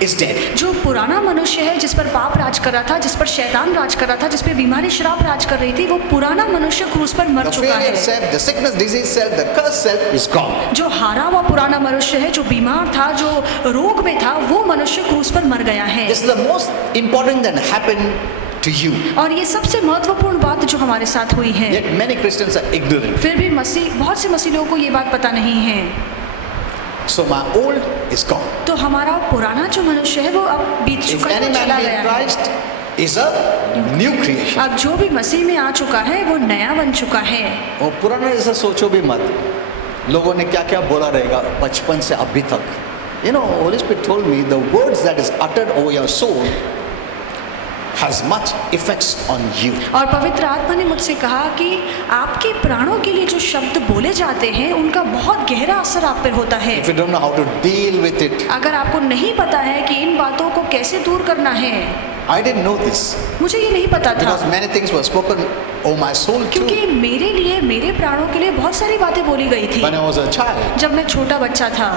is dead. जो पुराना मनुष्य है जिस पर पाप राज कर रहा था, जिस पर शैतान राज कर रहा था, जिस पे बीमारी श्राप राज कर रही थी, वो पुराना मनुष्य क्रूस पर मर The चुका failure है। self, the sickness, disease self, the cursed self is gone. जो हारा हुआ पुराना मनुष्य है, जो बीमार था, जो रोग में था, वो मनुष्य क्रूस पर मर गया है। This is the most important that happened to you. और ये सबसे महत्वपूर्ण बात जो हमारे साथ हुई है। Yet many Christians are ignorant. फिर भी बहुत से मसीह लोगों को ये बात पता नहीं है। So my old is gone. तो हमारा पुराना जो मनुष्य है वो अब बीत If चुका है, any man चला be गया in है। Christ is a new creation. अब जो भी मसीह में आ चुका है वो नया बन चुका है। वो पुराना जैसा सोचो भी मत। लोगों ने क्या क्या बोला रहेगा बचपन से अभी तक। You know, Holy Spirit told me the words that is uttered over your soul has much effects on you. और पवित्र आत्मा ने मुझसे कहा कि आपके प्राणों के लिए जो शब्द बोले जाते हैं उनका बहुत गहरा असर आप पर होता है। If you don't know how to deal with it, अगर आपको नहीं पता है कि इन बातों को कैसे दूर करना है। I didn't know this मुझे ये नहीं पता था because many things were spoken over my soul too क्योंकि मेरे लिए, मेरे प्राणों के लिए बहुत सारी बातें बोली गई थी when I was a child जब मैं छोटा बच्चा था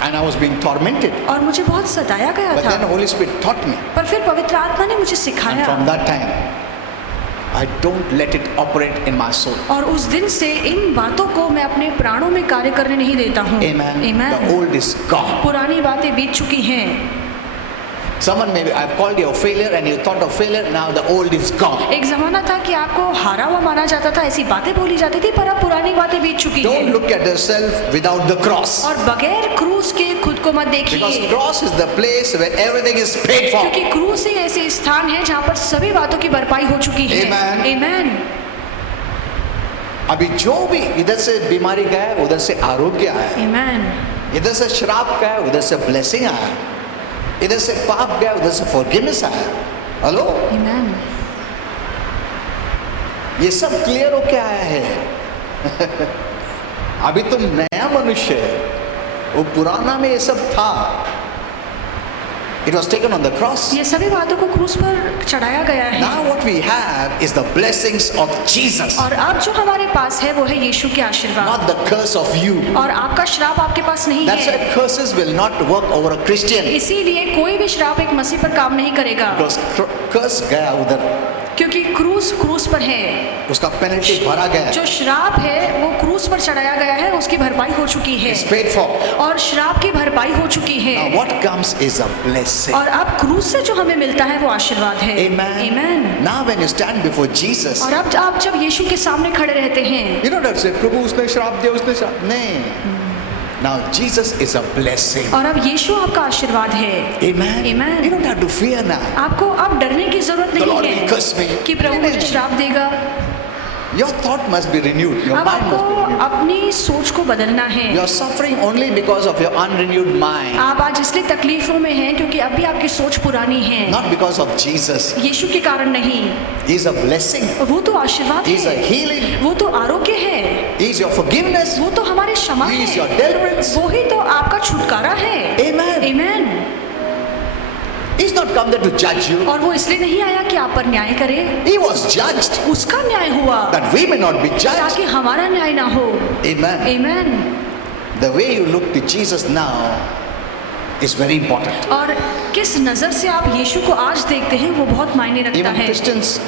and I was being tormented. और मुझे बहुत सताया गया But then था। Holy Spirit taught me, पर फिर पवित्र आत्मा ने मुझे and सिखाया from that time I don't let it operate in my soul. और उस दिन से इन बातों को मैं अपने प्राणों में कार्य करने नहीं देता हूँ। Amen. Amen. The old is gone. पुरानी बातें बीत चुकी हैं। Someone maybe I've called you a failure and you thought of failure. Now the old is gone. एक जमाना था कि आपको हारा हुआ माना जाता था, ऐसी बातें बोली जाती थी, पर अब पुरानी बातें बीत चुकी Don't हैं। look at yourself without the cross, और बगैर क्रूस के खुद को मत because देखिए, cross is the place where everything is paid for. क्योंकि क्रूस ही ऐसी स्थान है जहाँ पर सभी बातों की भरपाई हो चुकी है। Amen. Amen. अभी जो भी इधर से बीमारी गया है उधर से आरोग्य आया है, Amen. इधर से श्राप गया है उधर से ब्लेसिंग आया है, इधर से पाप गया उधर से फॉरगिवनेस आया है। Hello, Amen. ये सब क्लियर होके आया है। अभी तुम नया मनुष्य है, वो पुराना में ये सब था। It was taken on the cross. ये सभी बातों को क्रूस पर चढ़ाया गया है। Now what we have is the blessings of Jesus, और अब जो हमारे पास है वो है यीशु के आशीर्वाद, not the curse of you. और आपका श्राप आपके पास नहीं That's है। why curses will not work over a Christian. इसीलिए कोई भी श्राप एक मसीह पर काम नहीं करेगा, Because curse गया उधर, क्योंकि क्रूस पर है। उसका पेनल्टी भरा गया, जो श्राप है वो क्रूस पर चढ़ाया गया है, उसकी भरपाई हो चुकी है, it's paid for. और श्राप की भरपाई हो चुकी है। Now what comes is a blessing. और अब क्रूस से जो हमें मिलता है वो आशीर्वाद है। Amen. Amen. Now when you stand before Jesus, और अब आप जब यीशु के सामने खड़े रहते हैं, you don't have to say, प्रभु उसने श्राप दिया, उसने श्राप नहीं। Now Jesus is a blessing. और अब यीशु आपका आशीर्वाद है। Amen. Amen. You don't have to fear now. आपको अब डरने की जरूरत The Lord नहीं will curse me. है कि प्रभु मुझे श्राप देगा। Your thought must be renewed. Your अब mind must be आपको renewed. अपनी सोच को बदलना है। You are suffering only because of your unrenewed mind, आप आज इसलिए तकलीफों में हैं क्योंकि अभी आपकी सोच पुरानी है, not because of Jesus. यीशु के कारण नहीं। He is a blessing. वो तो आशीर्वाद He is a है, healing. वो तो आरोग्य है, He is your forgiveness. वो तो हमारे क्षमा He is your है, deliverance. वो ही तो आपका छुटकारा है। Amen. Amen. He's not come there to judge you. और वो इसलिए नहीं आया कि आप पर न्याय करे, He was judged उसका न्याय हुआ that we may not be judged. ताकि हमारा न्याय ना हो। Amen. Amen. The way you look to Jesus now is very important. और किस नजर से आप यीशु को आज देखते हैं वो बहुत मायने रखता Even है। Christians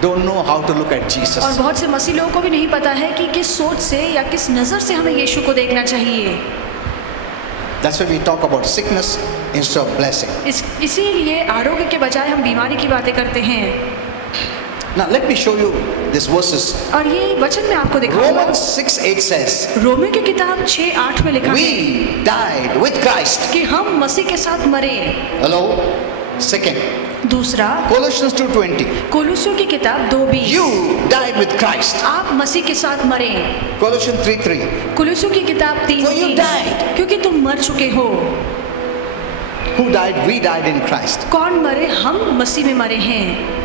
don't know how to look at Jesus. और बहुत से मसीह लोगों को भी नहीं पता है कि किस सोच से या किस नजर से हमें यीशु को देखना चाहिए। That's why we talk about sickness instead of blessing. इसीलिए आरोग्य के बजाय हम बीमारी की बातें करते हैं। Now let me show you these verses. और ये वचन मैं आपको दिखाऊंगा। Romans 6:8 says, रोमियो की किताब 6:8 में लिखा है we died with Christ. कि हम मसीह के साथ मरे। Hello? Second, दूसरा Colossians 2:20. कोलोसियों की किताब 2:20, You died with Christ. आप मसीह के साथ मरे। Colossians 3:3. कोलोसियों की किताब For you 3:3, died. क्योंकि तुम मर चुके हो। Who died? We died in Christ. कौन मरे? हम मसीह में मरे हैं।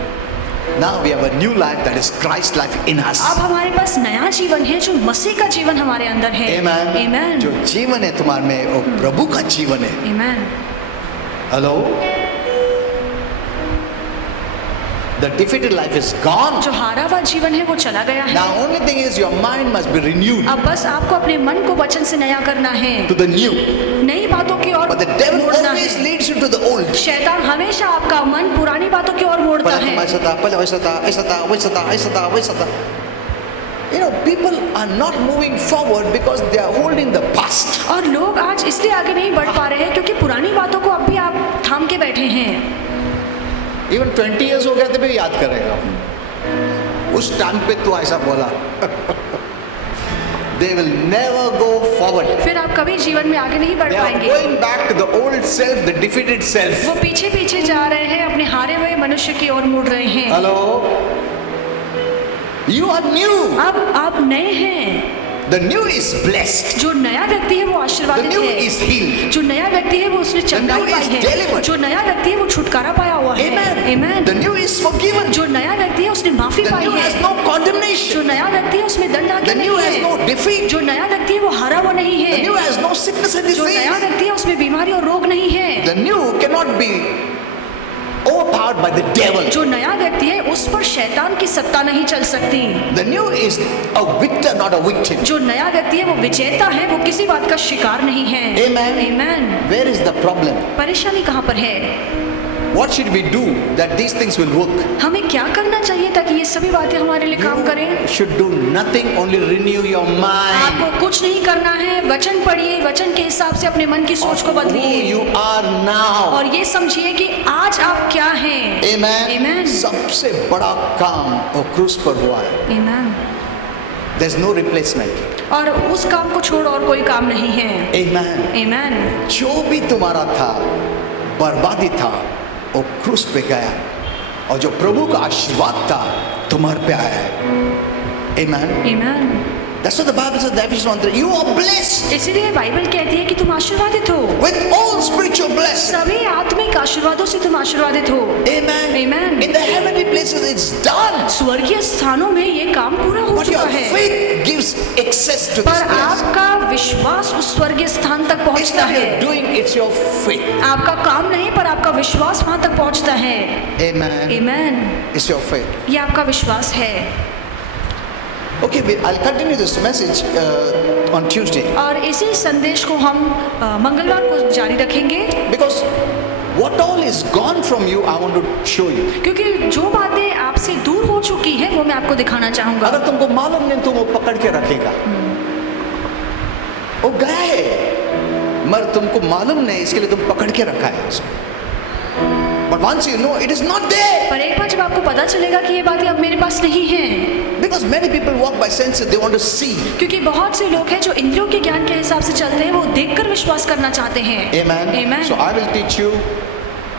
Now we have a new life that is Christ life in us. अब हमारे पास नया जीवन है जो मसीह का जीवन हमारे अंदर है। Amen. Amen. जो जीवन है तुम्हारे में वो प्रभु का जीवन है। Amen. Hello? The defeated life is gone. जो हारा हुआ जीवन है वो चला गया है। Now only thing is your mind must be renewed अब बस आपको अपने मन को वचन से नया करना है, to the new. नई बातों की ओर But the devil मोड़ना always है। leads you to the old. शैतान हमेशा आपका मन पुरानी बातों की ओर मोड़ता पहले है। ऐसा था, पहले वैसा था, ऐसा था, वैसा था, ऐसा था, वैसा था. You know, people are not moving forward because they are holding the past. और लोग आज इसलिए आगे नहीं बढ़ पा रहे हैं क्योंकि पुरानी बातों को अब भी आप थाम के बैठे हैं। Even 20 years हो गए थे भी याद करेगा। उस टाइम पे तू ऐसा बोला। They will never go forward. फिर आप कभी जीवन में आगे नहीं बढ़ They are पाएंगे। going back to the old self, the defeated self. वो पीछे पीछे जा रहे हैं, अपने हारे हुए मनुष्य की ओर मुड़ रहे हैं। Hello? You are new. अब आप नए हैं। The new is blessed. जो नया व्यक्ति है वो The आशीर्वादित new है। is healed. जो नया व्यक्ति है वो उसने चंगाई new पाई is है। delivered. जो नया व्यक्ति है वो छुटकारा पाया हुआ है। Amen. Amen. The new is forgiven. जो नया व्यक्ति है उसने माफी The पाई new has है। no जो condemnation. नया व्यक्ति है उसमें दंड आज्ञा The new नहीं has no है। defeat. जो नया व्यक्ति है वो हारा हुआ नहीं The है। new has no sickness and जो नया disease. व्यक्ति है उसमें बीमारी और रोग नहीं है। The new cannot be overpowered by the devil. जो नया व्यक्ति है उस पर शैतान की सत्ता नहीं चल सकती। The new is a victor, not a victim. जो नया व्यक्ति है वो विजेता है, वो किसी बात का शिकार नहीं है। Amen. Amen. Where is the problem? परेशानी कहाँ पर है? What should we do that these things will work? हमें क्या करना चाहिए ताकि ये सभी बातें हमारे लिए काम करें? You should do nothing, only renew your mind आपको कुछ नहीं करना है, वचन पढ़िए, वचन के हिसाब से अपने मन की सोच को of who बदलिए you are now. और ये समझिए कि आज आप क्या हैं। Amen. Amen. सबसे बड़ा काम वो क्रूस पर हुआ है. Amen. There's no replacement. और उस काम को छोड़ और कोई काम नहीं है। Amen. Amen. जो भी तुम्हारा था, बर्बादी था, वो क्रूस पे गया और जो प्रभु का आशीर्वाद था तुम्हारे पे आया है। Amen. Amen. That's what the Bible says in Ephesians 1:3. You are blessed इसीलिए बाइबल कहती है कि तुम आशीर्वादित हो। with all spiritual blessings. सभी आत्मिक आशीर्वादों से तुम आशीर्वादित हो। Amen. Amen. In the heavenly places it's done. स्वर्गीय स्थानों में ये काम पूरा हो But चुका your है, faith gives access to this पर place. आपका विश्वास उस स्वर्गीय स्थान तक It's पहुंचता not है। you're doing, it's your faith. आपका काम नहीं, पर आपका विश्वास वहां तक पहुंचता है। Amen. आमीन। It's your faith. ये आपका विश्वास है। Okay, I'll continue this message on Tuesday. और इसी संदेश को हम मंगलवार को जारी रखेंगे, Because what all is gone from you, I want to show you. क्योंकि जो बातें आपसे दूर हो चुकी हैं वो मैं आपको दिखाना चाहूंगा। अगर तुमको मालूम नहीं, तुम वो पकड़ के रखेगा। वो गया है, मगर तुमको मालूम नहीं, इसके लिए तुम पकड़ के रखा है उसको। But once you know, it is not there. पर एक बार जब आपको पता चलेगा कि ये बातें अब मेरे पास नहीं हैं, Because many people walk by senses, they want to see. क्योंकि बहुत से लोग हैं जो इंद्रियों के ज्ञान के हिसाब से चलते हैं, वो देखकर विश्वास करना चाहते हैं। Amen. Amen. So I will teach you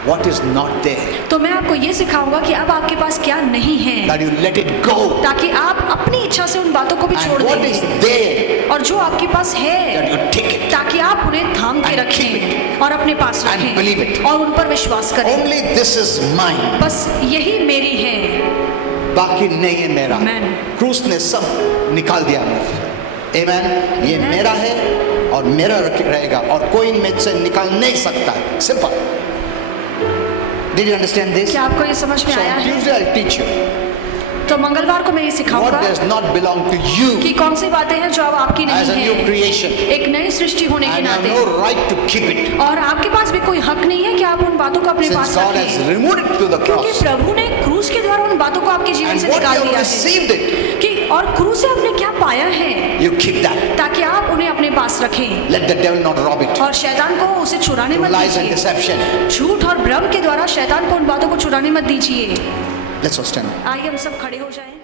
what is not there. तो मैं आपको ये सिखाऊंगा कि अब आपके पास क्या नहीं है, That you let it go. ताकि आप अपनी इच्छा से उन बातों को भी छोड़ And what is दें, there, और जो आपके पास that है you take it. ताकि आप उन्हें थाम के And keep रखें और अपने पास And रखें believe it. और उन पर विश्वास करें। Only this is mine. बस यही मेरी है। बाकी नहीं है मेरा। Amen. क्रूस ने सब निकाल दिया मुझे। Amen. ये Amen. मेरा है और मेरा रहेगा और कोई मुझसे निकाल नहीं सकता। Simple. Did you understand this? क्या आपको ये समझ में So आया on है? Tuesday I'll teach you तो मंगलवार को मैं ये what सिखाऊंगा does not belong to you कि कौन सी बातें हैं जो अब आपकी as a नहीं new है, creation. एक नई सृष्टि होने के And you have नाते, no right to keep it. और आपके पास भी कोई हक नहीं है कि आप उन बातों को अपने Since पास God has रखें, removed it to the क्योंकि cross. प्रभु ने क्रूस के द्वारा उन बातों को आपके जीवन And से what you निकाल have दिया है received it, कि और क्रूस से आपने क्या पाया है, you keep that. ताकि आप उन्हें अपने पास रखें Let the devil not rob it. और शैतान को उसे चुराने मत Lies and दीजिए। deception. झूठ और भ्रम के द्वारा शैतान को उन बातों को चुराने मत दीजिए। Let's all stand. आइए हम सब खड़े हो जाएं।